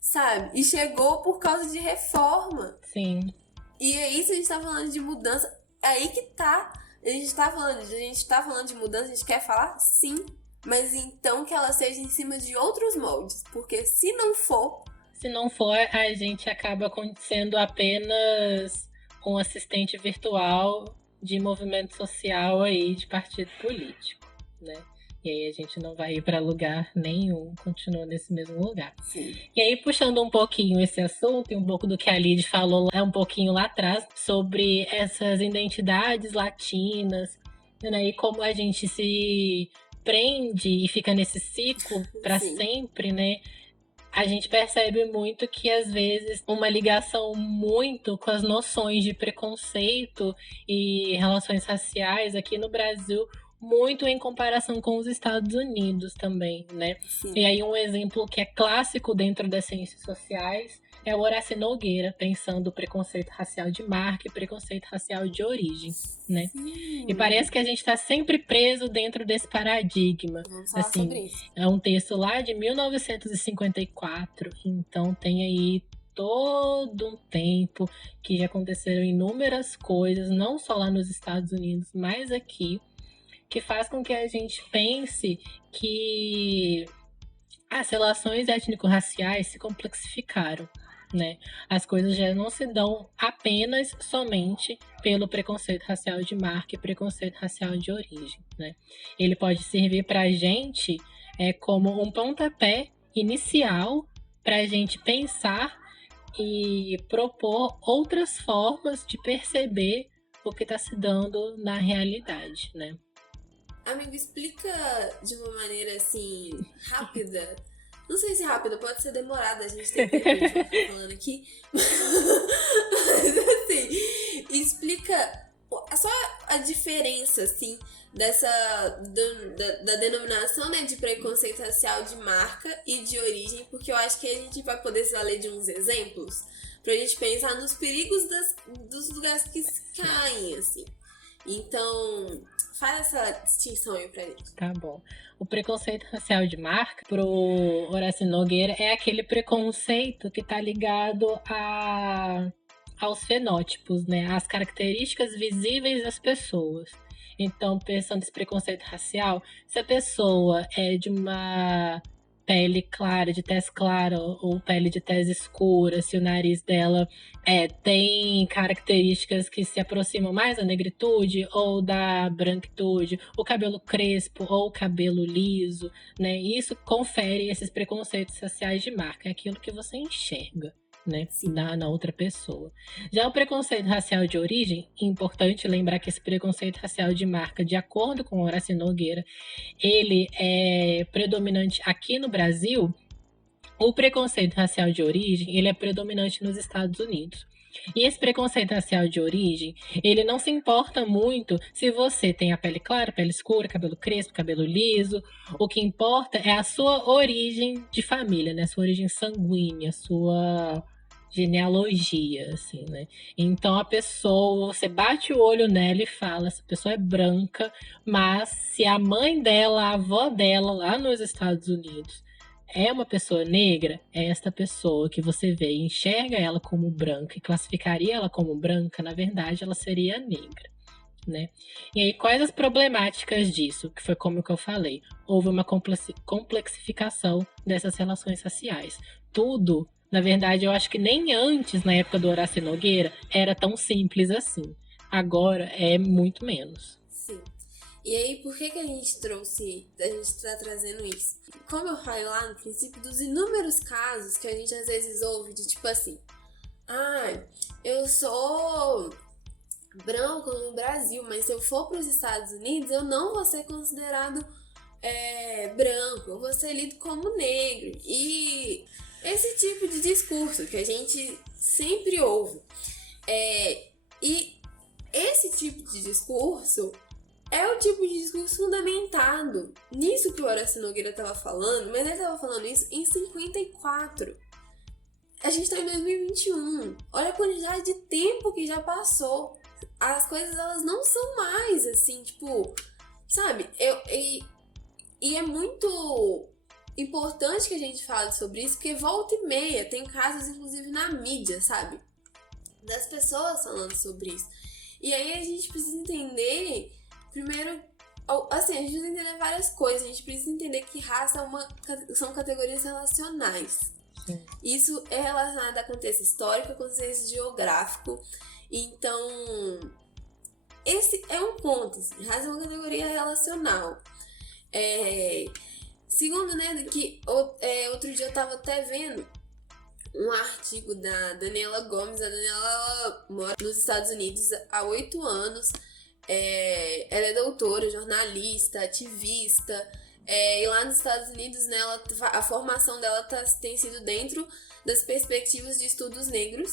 sabe? E chegou por causa de reforma. Sim. E aí, se a gente tá falando de mudança, é aí que tá. A gente tá falando de mudança, a gente quer falar sim, mas então que ela seja em cima de outros moldes, porque se não for, a gente acaba sendo apenas um assistente virtual de movimento social aí, de partido político, né? E aí a gente não vai ir para lugar nenhum, continua nesse mesmo lugar. Sim. E aí, puxando um pouquinho esse assunto e um pouco do que a Lid falou um pouquinho lá atrás, sobre essas identidades latinas, né? E como a gente se prende e fica nesse ciclo para sempre, né? A gente percebe muito que, às vezes, uma ligação muito com as noções de preconceito e relações raciais aqui no Brasil, muito em comparação com os Estados Unidos também, né? Sim. E aí um exemplo que é clássico dentro das ciências sociais é o Horácio Nogueira, pensando o preconceito racial de marca e preconceito racial de origem, né? Sim. E parece que a gente está sempre preso dentro desse paradigma. Vamos falar sobre isso. É um texto lá de 1954, então tem aí todo um tempo que já aconteceram inúmeras coisas, não só lá nos Estados Unidos, mas aqui, que faz com que a gente pense que as relações étnico-raciais se complexificaram, né? As coisas já não se dão apenas somente pelo preconceito racial de marca e preconceito racial de origem, né? Ele pode servir para a gente como um pontapé inicial para a gente pensar e propor outras formas de perceber o que está se dando na realidade, né? Amigo, explica de uma maneira, assim, rápida. Não sei se rápida, pode ser demorada, a gente tem tempo de ficar falando aqui. Mas, assim, explica só a diferença, assim, da denominação, né, de preconceito racial de marca e de origem, porque eu acho que a gente vai poder se valer de uns exemplos pra gente pensar nos perigos dos lugares que se caem, assim. Então, faz essa distinção aí pra gente. Tá bom. O preconceito racial de marca, pro Horácio Nogueira, é aquele preconceito que tá ligado aos fenótipos, né? Às características visíveis das pessoas. Então, pensando nesse preconceito racial, se a pessoa é de uma pele clara, de tez clara, ou pele de tez escura, se o nariz dela tem características que se aproximam mais da negritude ou da branquitude, o cabelo crespo ou o cabelo liso, né? Isso confere esses preconceitos raciais de marca, é aquilo que você enxerga, né, na outra pessoa. Já o preconceito racial de origem, é importante lembrar que esse preconceito racial de marca, de acordo com Horácio Nogueira, ele é predominante aqui no Brasil. O preconceito racial de origem, ele é predominante nos Estados Unidos. E esse preconceito racial de origem, ele não se importa muito se você tem a pele clara, pele escura, cabelo crespo, cabelo liso. O que importa é a sua origem de família, né? A sua origem sanguínea, a sua genealogia, assim, né? Então a pessoa, você bate o olho nela e fala, essa pessoa é branca, mas se a mãe dela, a avó dela, lá nos Estados Unidos, é uma pessoa negra, é esta pessoa que você vê e enxerga ela como branca e classificaria ela como branca, na verdade ela seria negra, né? E aí, quais as problemáticas disso? Que foi como que eu falei, houve uma complexificação dessas relações raciais. Tudo, na verdade, eu acho que nem antes, na época do Horácio Nogueira, era tão simples assim. Agora é muito menos. Sim. E aí, por que a gente tá trazendo isso? Como eu falei lá no princípio, dos inúmeros casos que a gente às vezes ouve de tipo assim, eu sou branco no Brasil, mas se eu for para os Estados Unidos, eu não vou ser considerado branco, eu vou ser lido como negro. E esse tipo de discurso que a gente sempre ouve. E esse tipo de discurso é o tipo de discurso fundamentado nisso que o Horácio Nogueira estava falando, mas ele estava falando isso em 54. A gente está em 2021. Olha a quantidade de tempo que já passou. As coisas, elas não são mais assim, tipo, sabe? E é muito importante que a gente fale sobre isso, porque volta e meia tem casos, inclusive na mídia, sabe? Das pessoas falando sobre isso. E aí a gente precisa entender, primeiro, assim, a gente precisa entender várias coisas. A gente precisa entender que raça são categorias relacionais. Sim. Isso é relacionado a contexto histórico, a contexto geográfico. Então, esse é um ponto. Assim, raça é uma categoria relacional. Segundo, né, que outro dia eu tava até vendo um artigo da Daniela Gomes. A Daniela mora nos Estados Unidos há 8 anos. Ela é doutora, jornalista, ativista. E lá nos Estados Unidos, né, a formação dela tem sido dentro das perspectivas de estudos negros.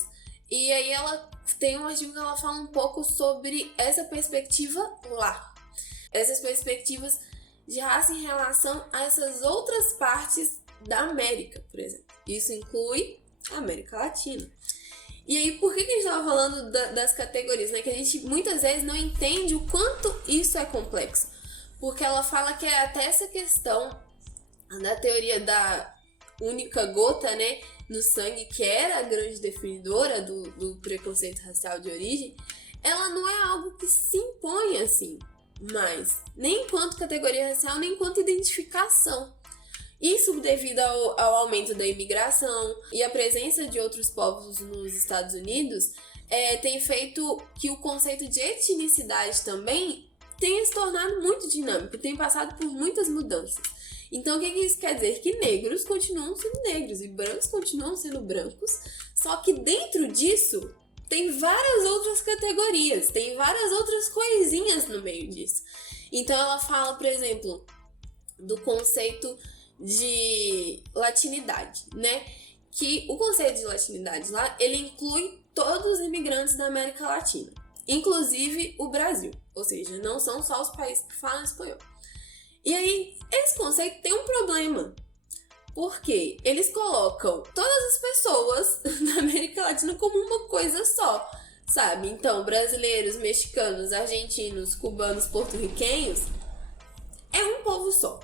E aí ela tem um artigo que ela fala um pouco sobre essa perspectiva lá. Essas perspectivas de raça em relação a essas outras partes da América, por exemplo. Isso inclui a América Latina. E aí, por que a gente estava falando das categorias, né? Que a gente muitas vezes não entende o quanto isso é complexo. Porque ela fala que é até essa questão da teoria da única gota, né, no sangue, que era a grande definidora do preconceito racial de origem, ela não é algo que se impõe assim, mas nem enquanto categoria racial, nem enquanto identificação. Isso devido ao aumento da imigração e a presença de outros povos nos Estados Unidos tem feito que o conceito de etnicidade também tenha se tornado muito dinâmico, tem passado por muitas mudanças. Então, o que isso quer dizer? Que negros continuam sendo negros e brancos continuam sendo brancos, só que dentro disso tem várias outras categorias, tem várias outras coisinhas no meio disso. Então, ela fala, por exemplo, do conceito de latinidade, né? Que o conceito de latinidade lá, ele inclui todos os imigrantes da América Latina. inclusive o Brasil. Ou seja, não são só os países que falam espanhol. E aí, esse conceito tem um problema. Porque eles colocam todas as pessoas da América Latina como uma coisa só, sabe? Então, brasileiros, mexicanos, argentinos, cubanos, porto-riquenhos é um povo só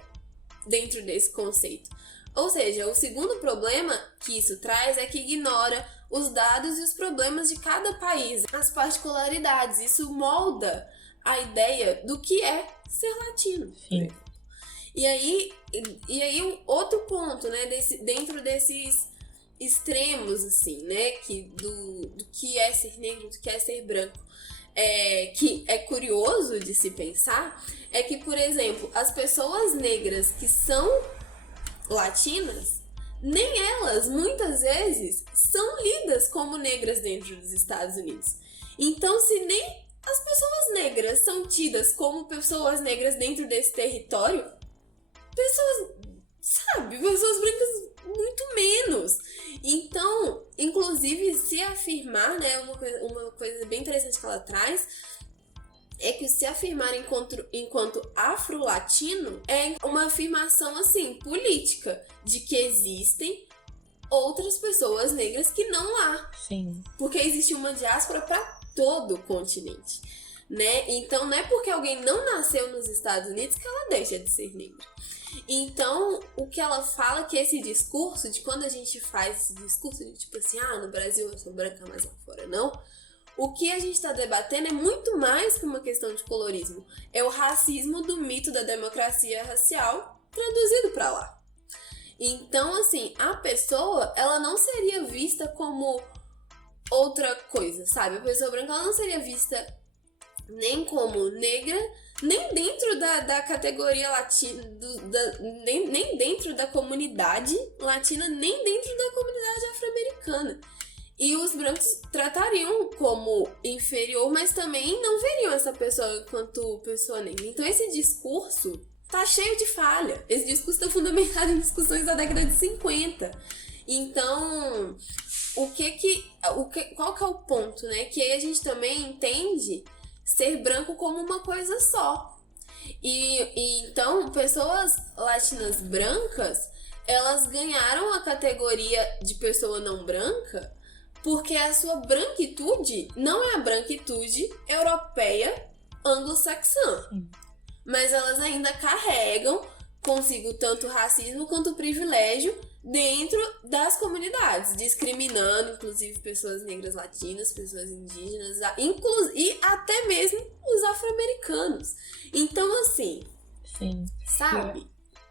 dentro desse conceito. Ou seja, o segundo problema que isso traz é que ignora os dados e os problemas de cada país, as particularidades. Isso molda a ideia do que é ser latino. Sim. E aí um outro ponto, né, dentro desses extremos, assim, né, do que é ser negro, do que é ser branco, que é curioso de se pensar, é que, por exemplo, as pessoas negras que são latinas, nem elas, muitas vezes, são lidas como negras dentro dos Estados Unidos. Então, se nem as pessoas negras são tidas como pessoas negras dentro desse território, pessoas brancas muito menos. Então, inclusive, se afirmar, né, uma coisa bem interessante que ela traz, é que se afirmar enquanto afro-latino é uma afirmação, assim, política, de que existem outras pessoas negras que não há. Sim. Porque existe uma diáspora para todo o continente, né? Então, não é porque alguém não nasceu nos Estados Unidos que ela deixa de ser negra. Então, o que ela fala que esse discurso, de quando a gente faz esse discurso de tipo assim, no Brasil eu sou branca, mas lá fora não, o que a gente está debatendo é muito mais que uma questão de colorismo. É o racismo do mito da democracia racial traduzido para lá. Então, assim, a pessoa, ela não seria vista como outra coisa, sabe? A pessoa branca, ela não seria vista nem como negra, nem dentro da categoria latina, nem dentro da comunidade latina, nem dentro da comunidade afro-americana. E os brancos tratariam como inferior, mas também não veriam essa pessoa enquanto pessoa negra. Então esse discurso tá cheio de falha. Esse discurso tá fundamentado em discussões da década de 50. Então, qual que é o ponto, né? Que aí a gente também entende ser branco como uma coisa só. E então, pessoas latinas brancas, elas ganharam a categoria de pessoa não branca porque a sua branquitude não é a branquitude europeia anglo-saxã. Mas elas ainda carregam consigo tanto o racismo quanto o privilégio dentro das comunidades, discriminando inclusive pessoas negras latinas, pessoas indígenas e até mesmo os afro-americanos. Então, assim, sim, sabe?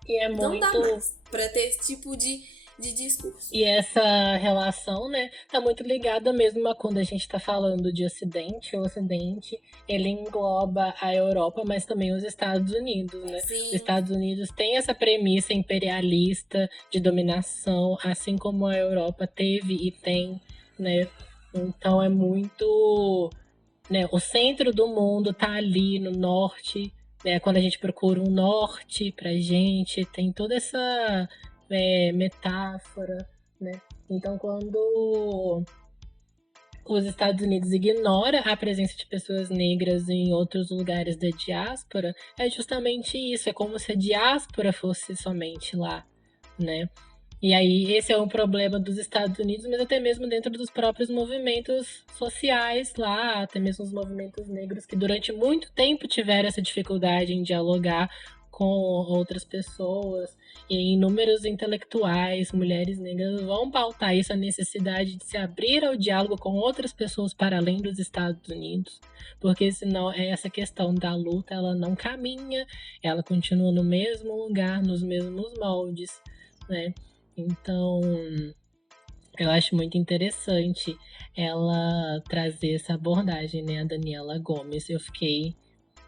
E é não muito... dá mais pra ter esse tipo de discurso. E essa relação, né, tá muito ligada mesmo a quando a gente tá falando de Ocidente. O Ocidente, ele engloba a Europa, mas também os Estados Unidos, né? Sim. Os Estados Unidos têm essa premissa imperialista de dominação, assim como a Europa teve e tem, né? Então é muito... né, o centro do mundo tá ali no norte, né? Quando a gente procura um norte pra gente, tem toda essa... metáfora, né? Então, quando os Estados Unidos ignora a presença de pessoas negras em outros lugares da diáspora, é justamente isso. É como se a diáspora fosse somente lá, né? E aí, esse é um problema dos Estados Unidos, mas até mesmo dentro dos próprios movimentos sociais lá, até mesmo os movimentos negros que durante muito tempo tiveram essa dificuldade em dialogar com outras pessoas. E inúmeros intelectuais, mulheres negras vão pautar isso, a necessidade de se abrir ao diálogo com outras pessoas para além dos Estados Unidos, porque senão essa questão da luta, ela não caminha, ela continua no mesmo lugar, nos mesmos moldes, né? Então, eu acho muito interessante ela trazer essa abordagem, né, a Daniela Gomes. Eu fiquei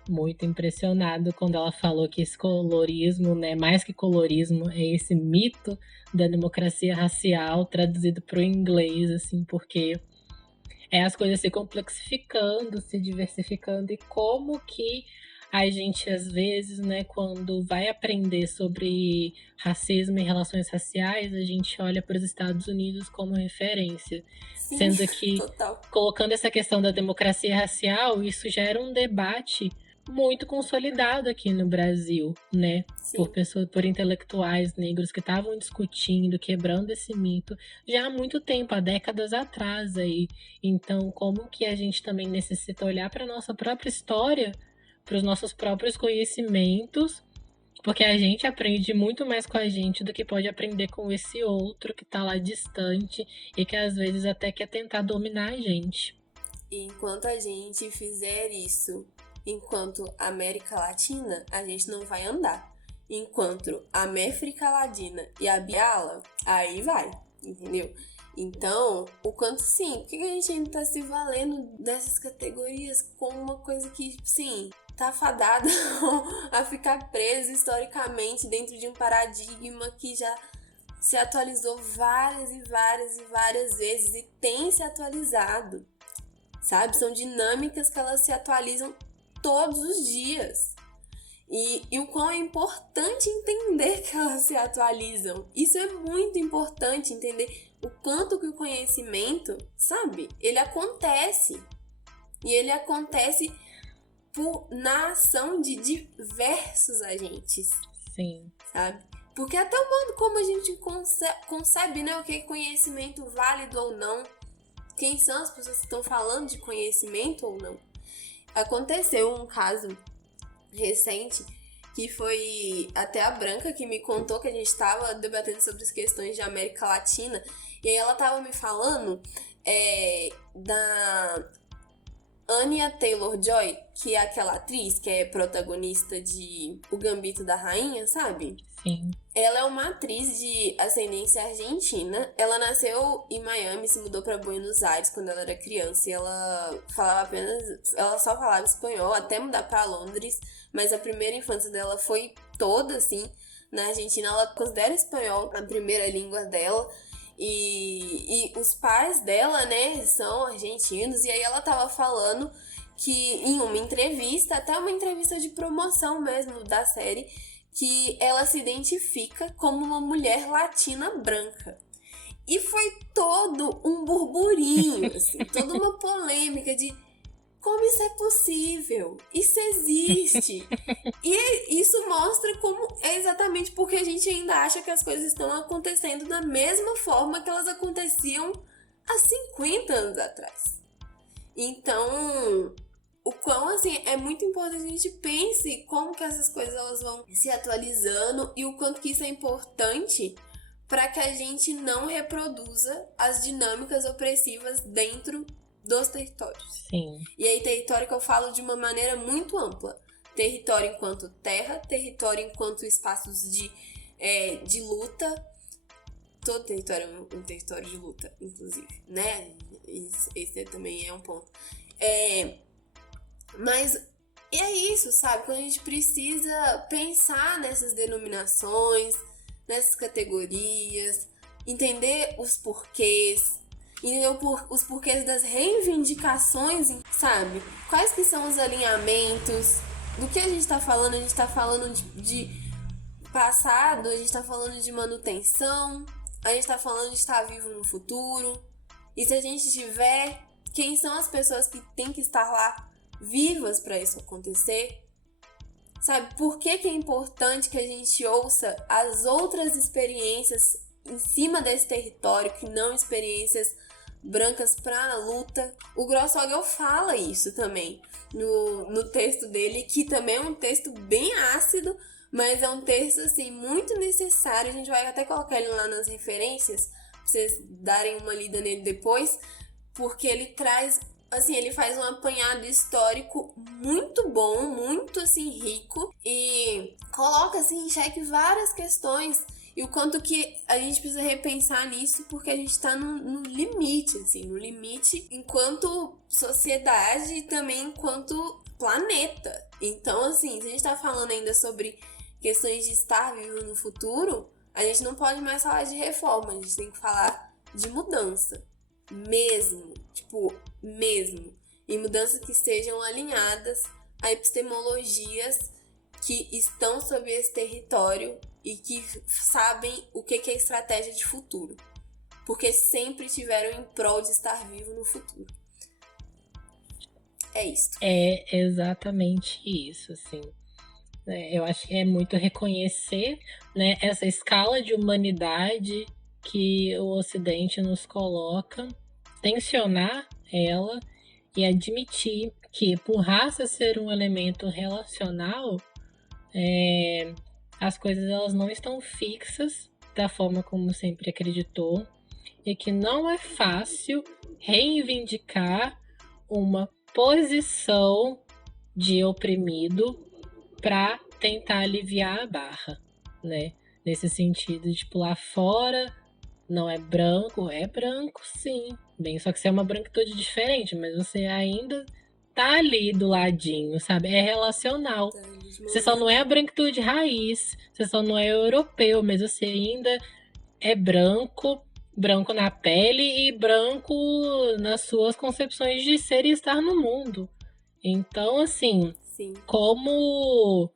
muito impressionado quando ela falou que esse colorismo, né, mais que colorismo, é esse mito da democracia racial traduzido para o inglês, assim, porque as coisas se complexificando, se diversificando, e como que a gente, às vezes, né, quando vai aprender sobre racismo e relações raciais, a gente olha para os Estados Unidos como referência. Sim, Sendo que, total. colocando essa questão da democracia racial, isso gera um debate muito consolidado aqui no Brasil, né? Por Sim. pessoas, por intelectuais negros que estavam discutindo, quebrando esse mito já há muito tempo, há décadas atrás aí. Então, como que a gente também necessita olhar para a nossa própria história, para os nossos próprios conhecimentos, porque a gente aprende muito mais com a gente do que pode aprender com esse outro que está lá distante e que às vezes até quer tentar dominar a gente. E enquanto a gente fizer isso enquanto América Latina, a gente não vai andar. Enquanto a América Latina e a Biala, aí vai, entendeu? Então, o quanto sim, por que a gente ainda tá se valendo dessas categorias como uma coisa que, sim, tá fadada a ficar preso historicamente dentro de um paradigma que já se atualizou várias e várias e várias vezes e tem se atualizado, sabe? São dinâmicas que elas se atualizam todos os dias. E o quão é importante entender que elas se atualizam. Isso é muito importante, entender o quanto que o conhecimento, sabe? Ele acontece. E ele acontece na ação de diversos agentes. Sim. Sabe? Porque até o modo como a gente concebe, né, o que é conhecimento válido ou não, quem são as pessoas que estão falando de conhecimento ou não. Aconteceu um caso recente que foi até a Branca que me contou, que a gente estava debatendo sobre as questões de América Latina, e aí ela estava me falando da Anya Taylor-Joy, que é aquela atriz que é protagonista de O Gambito da Rainha, sabe? Sim. Ela é uma atriz de ascendência argentina. Ela nasceu em Miami e se mudou para Buenos Aires quando ela era criança. E ela só falava espanhol até mudar para Londres. Mas a primeira infância dela foi toda assim na Argentina. Ela considera espanhol a primeira língua dela. E os pais dela, né, são argentinos. E aí ela tava falando que em uma entrevista, até uma entrevista de promoção mesmo da série, que ela se identifica como uma mulher latina branca. E foi todo um burburinho, assim, toda uma polêmica de como isso é possível, isso existe. E isso mostra como é exatamente porque a gente ainda acha que as coisas estão acontecendo da mesma forma que elas aconteciam há 50 anos atrás. Então, o quão, assim, é muito importante a gente pense como que essas coisas elas vão se atualizando e o quanto que isso é importante para que a gente não reproduza as dinâmicas opressivas dentro dos territórios. Sim. E aí, território que eu falo de uma maneira muito ampla. Território enquanto terra, território enquanto espaços de luta. Todo território é um território de luta, inclusive, né? Esse também é um ponto. Mas é isso, sabe? Quando a gente precisa pensar nessas denominações, nessas categorias, entender os porquês, entender os porquês das reivindicações, sabe? Quais que são os alinhamentos, do que a gente tá falando? A gente tá falando de passado, a gente tá falando de manutenção, a gente tá falando de estar vivo no futuro. E se a gente tiver, quem são as pessoas que têm que estar lá vivas para isso acontecer? Sabe, por que é importante que a gente ouça as outras experiências em cima desse território, que não experiências brancas para a luta? O Grossogel fala isso também no texto dele, que também é um texto bem ácido, mas é um texto assim muito necessário. A gente vai até colocar ele lá nas referências pra vocês darem uma lida nele depois, porque ele traz, assim, ele faz um apanhado histórico muito bom, muito assim rico, e coloca assim em xeque várias questões e o quanto que a gente precisa repensar nisso, porque a gente tá no limite, assim, no limite enquanto sociedade e também enquanto planeta. Então, assim, se a gente tá falando ainda sobre questões de estar vivo no futuro, a gente não pode mais falar de reforma, a gente tem que falar de mudança. Mesmo. E mudanças que sejam alinhadas a epistemologias que estão sobre esse território e que sabem o que é estratégia de futuro, porque sempre tiveram em prol de estar vivo no futuro. É isso. É exatamente isso, assim. Eu acho que é muito reconhecer, né, essa escala de humanidade que o Ocidente nos coloca, tensionar ela e admitir que, por raça ser um elemento relacional, as coisas elas não estão fixas da forma como sempre acreditou e que não é fácil reivindicar uma posição de oprimido para tentar aliviar a barra, né? Nesse sentido, tipo, lá fora não é branco sim. Bem, só que você é uma branquitude diferente, mas você ainda tá ali do ladinho, sabe? É relacional. Você só não é a branquitude raiz, você só não é europeu, mas você ainda é branco na pele e branco nas suas concepções de ser e estar no mundo. Então, assim, Sim. Como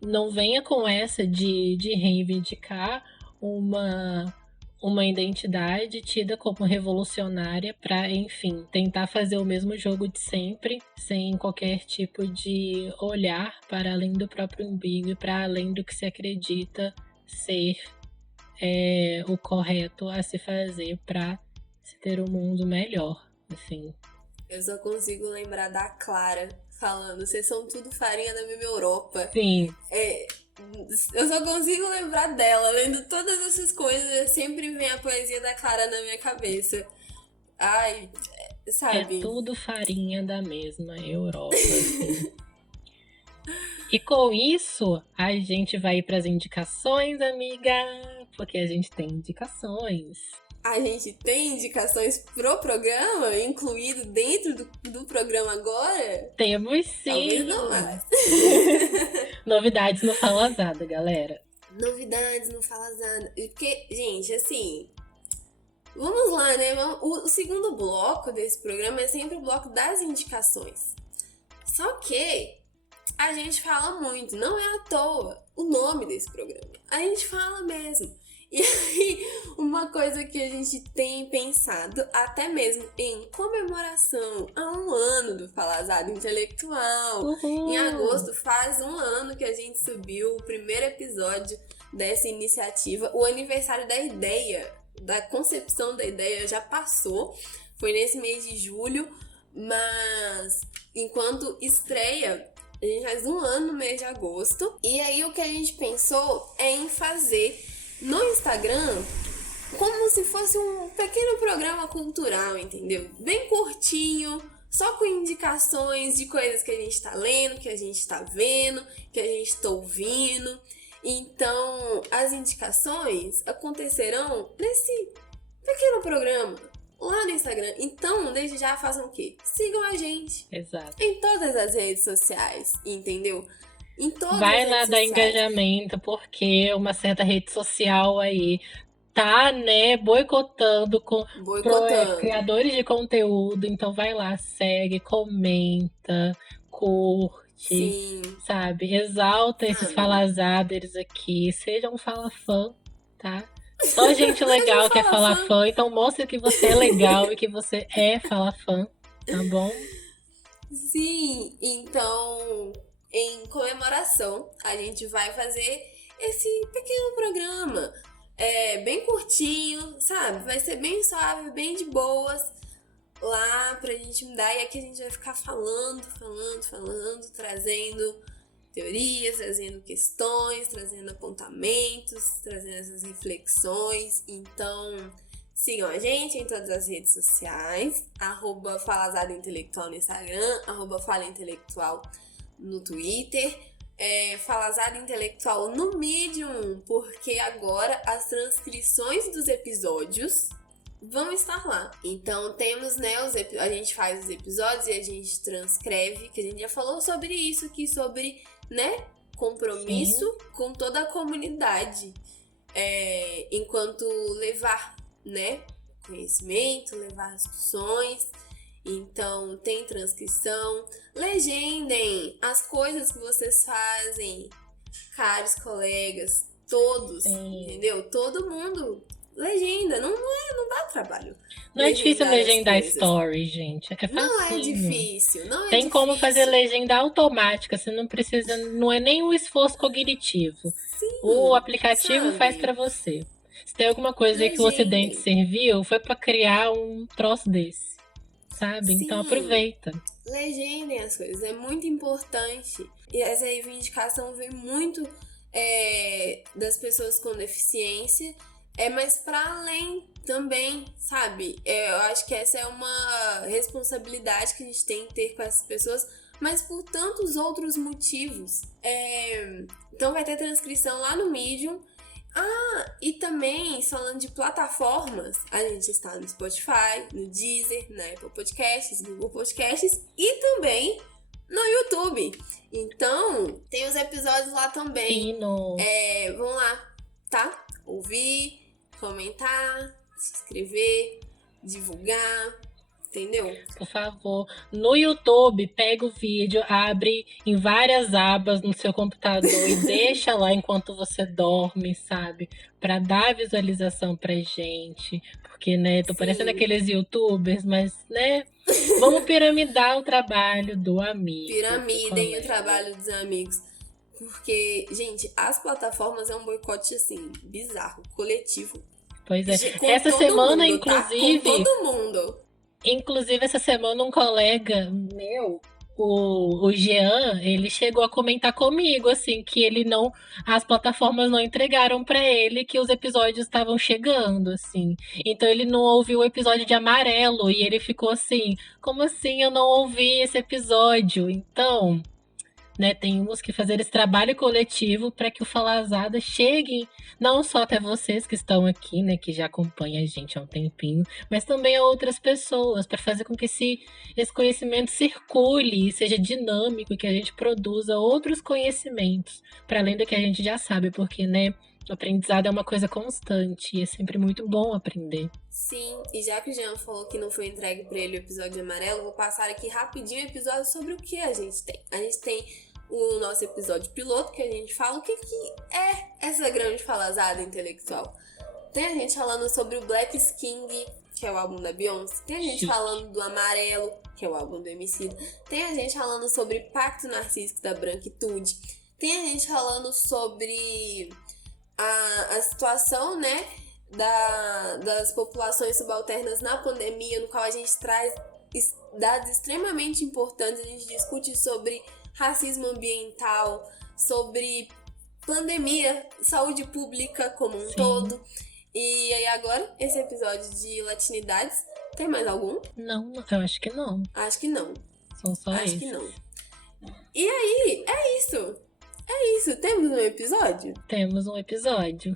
não venha com essa de reivindicar uma identidade tida como revolucionária para, enfim, tentar fazer o mesmo jogo de sempre, sem qualquer tipo de olhar para além do próprio umbigo e para além do que se acredita ser o correto a se fazer para se ter um mundo melhor, assim. Eu só consigo lembrar da Clara falando, vocês são tudo farinha da mesma Europa. Sim. Eu só consigo lembrar dela, lendo todas essas coisas, sempre vem a poesia da Clara na minha cabeça. Ai, sabe? É tudo farinha da mesma Europa, assim. E com isso, a gente vai para as indicações, amiga, porque a gente tem indicações. A gente tem indicações pro programa, incluído dentro do programa agora? Temos sim! Talvez não mais. Novidades no Falazada, galera. Novidades no Falazada. Porque, gente, assim... Vamos lá, né? O segundo bloco desse programa é sempre o bloco das indicações. Só que a gente fala muito, não é à toa o nome desse programa. A gente fala mesmo. E aí, uma coisa que a gente tem pensado, até mesmo em comemoração a 1 ano do Falazada Intelectual. Uhul. Em agosto faz 1 ano que a gente subiu o primeiro episódio dessa iniciativa. O aniversário da ideia, da concepção da ideia já passou. Foi nesse mês de julho, mas enquanto estreia, a gente faz 1 ano no mês de agosto. E aí o que a gente pensou é em fazer no Instagram como se fosse um pequeno programa cultural, entendeu? Bem curtinho, só com indicações de coisas que a gente tá lendo, que a gente tá vendo, que a gente tá ouvindo. Então, as indicações acontecerão nesse pequeno programa lá no Instagram. Então, desde já façam o quê? Sigam a gente. Exato. Em todas as redes sociais, entendeu? Em todas Vai as lá redes dar sociais. engajamento, porque uma certa rede social aí tá, né, boicotando criadores de conteúdo. Então vai lá, segue, comenta, curte. Sim. Sabe? Exalta esses falazaders aqui. Seja um falafã, tá? Só gente legal que é falafã. Então mostre que você é legal e que você é falafã, tá bom? Sim, então em comemoração a gente vai fazer esse pequeno programa. Bem curtinho, sabe? Vai ser bem suave, bem de boas lá pra gente mudar. E aqui a gente vai ficar falando, trazendo teorias, trazendo questões, trazendo apontamentos, trazendo essas reflexões. Então, sigam a gente em todas as redes sociais, @Falazada Intelectual no Instagram, @Fala Intelectual no Twitter, Falazada Intelectual no Medium, porque agora as transcrições dos episódios vão estar lá. Então temos, né, a gente faz os episódios e a gente transcreve, que a gente já falou sobre isso aqui, sobre, né, compromisso com toda a comunidade, enquanto levar, né, conhecimento, levar discussões. Então, tem transcrição. Legendem as coisas que vocês fazem, caros colegas, todos, Sim. entendeu? Todo mundo legenda, não dá trabalho. Não é difícil legendar as coisas. story, gente. É Não é facinho. difícil, não é Tem difícil. como fazer legenda automática, você não precisa, não é nem um esforço cognitivo. Sim, O aplicativo sabe? faz pra você. Se tem alguma coisa aí que o Legendem. Ocidente serviu, foi pra criar um troço desse, sabe? Então Sim. aproveita. Legendem as coisas, é muito importante. E essa reivindicação vem muito das pessoas com deficiência, mas para além também, sabe? Eu acho que essa é uma responsabilidade que a gente tem que ter com essas pessoas, mas por tantos outros motivos. Então vai ter transcrição lá no Medium. E também, falando de plataformas, a gente está no Spotify, no Deezer, na Apple Podcasts, Google Podcasts e também no YouTube. Então, tem os episódios lá também. Vão lá, tá? Ouvir, comentar, se inscrever, divulgar, entendeu? Por favor, no YouTube, pega o vídeo, abre em várias abas no seu computador e deixa lá enquanto você dorme, sabe? Pra dar visualização pra gente. Porque, né, tô parecendo aqueles youtubers, mas, né, vamos piramidar o trabalho do amigo. Piramidem o trabalho dos amigos. Porque, gente, as plataformas é um boicote, assim, bizarro, coletivo. Pois é. Com Essa todo semana, mundo, inclusive... Tá? Com todo mundo. Inclusive, essa semana, um colega meu, o Jean, ele chegou a comentar comigo, assim, que as plataformas não entregaram pra ele que os episódios estavam chegando, assim. Então ele não ouviu o episódio de Amarelo e ele ficou assim, como assim eu não ouvi esse episódio? Então, né, temos que fazer esse trabalho coletivo para que o Falazada chegue não só até vocês que estão aqui, né, que já acompanham a gente há um tempinho, mas também a outras pessoas, para fazer com que esse conhecimento circule e seja dinâmico, que a gente produza outros conhecimentos, para além do que a gente já sabe, porque, né, o aprendizado é uma coisa constante e é sempre muito bom aprender. Sim, e já que o Jean falou que não foi entregue para ele o episódio amarelo, vou passar aqui rapidinho o episódio sobre o que a gente tem. A gente tem o nosso episódio piloto, que a gente fala o que é essa grande falazada intelectual. Tem a gente falando sobre o Black King, que é o álbum da Beyoncé. Tem a gente falando do Amarelo, que é o álbum do Emicida. Tem a gente falando sobre Pacto Narcísico da Branquitude. Tem a gente falando sobre a situação, né, das populações subalternas na pandemia, no qual a gente traz dados extremamente importantes. A gente discute sobre racismo ambiental, sobre pandemia, saúde pública como um todo. E aí agora, esse episódio de latinidades, tem mais algum? Não, eu acho que não. Acho que não. São só Acho esses. que não. E aí, é isso. É isso. Temos um episódio? Temos um episódio.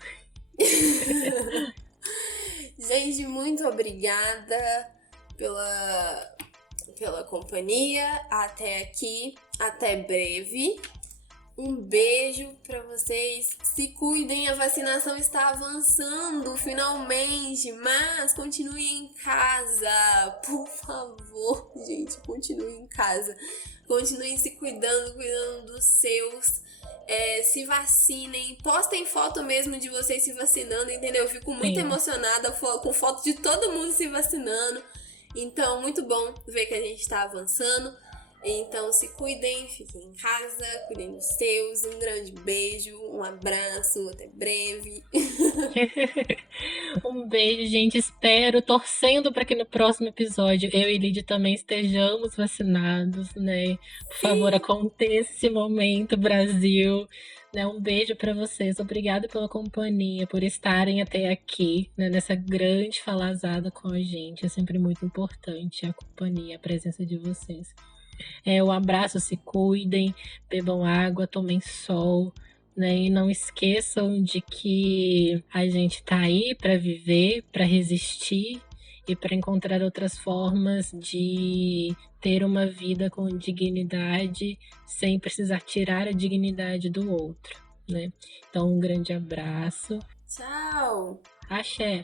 Gente, muito obrigada pela companhia até aqui, até breve. Um beijo pra vocês, se cuidem, a vacinação está avançando finalmente, mas continuem em casa, por favor, gente, continuem em casa, continuem se cuidando dos seus. Se vacinem, postem foto mesmo de vocês se vacinando, entendeu? Eu fico muito emocionada com foto de todo mundo se vacinando. Então, muito bom ver que a gente tá avançando. Então, se cuidem, fiquem em casa, cuidem dos seus. Um grande beijo, um abraço, até breve. Um beijo, gente. Espero, torcendo para que no próximo episódio eu e Lidy também estejamos vacinados, né? Por favor, aconteça esse momento, Brasil. Né? Um beijo para vocês. Obrigada pela companhia, por estarem até aqui, né? Nessa grande falazada com a gente. É sempre muito importante a companhia, a presença de vocês. Um abraço, se cuidem, bebam água, tomem sol, né? E não esqueçam de que a gente tá aí para viver, para resistir e para encontrar outras formas de ter uma vida com dignidade sem precisar tirar a dignidade do outro, né? Então, um grande abraço. Tchau! Axé!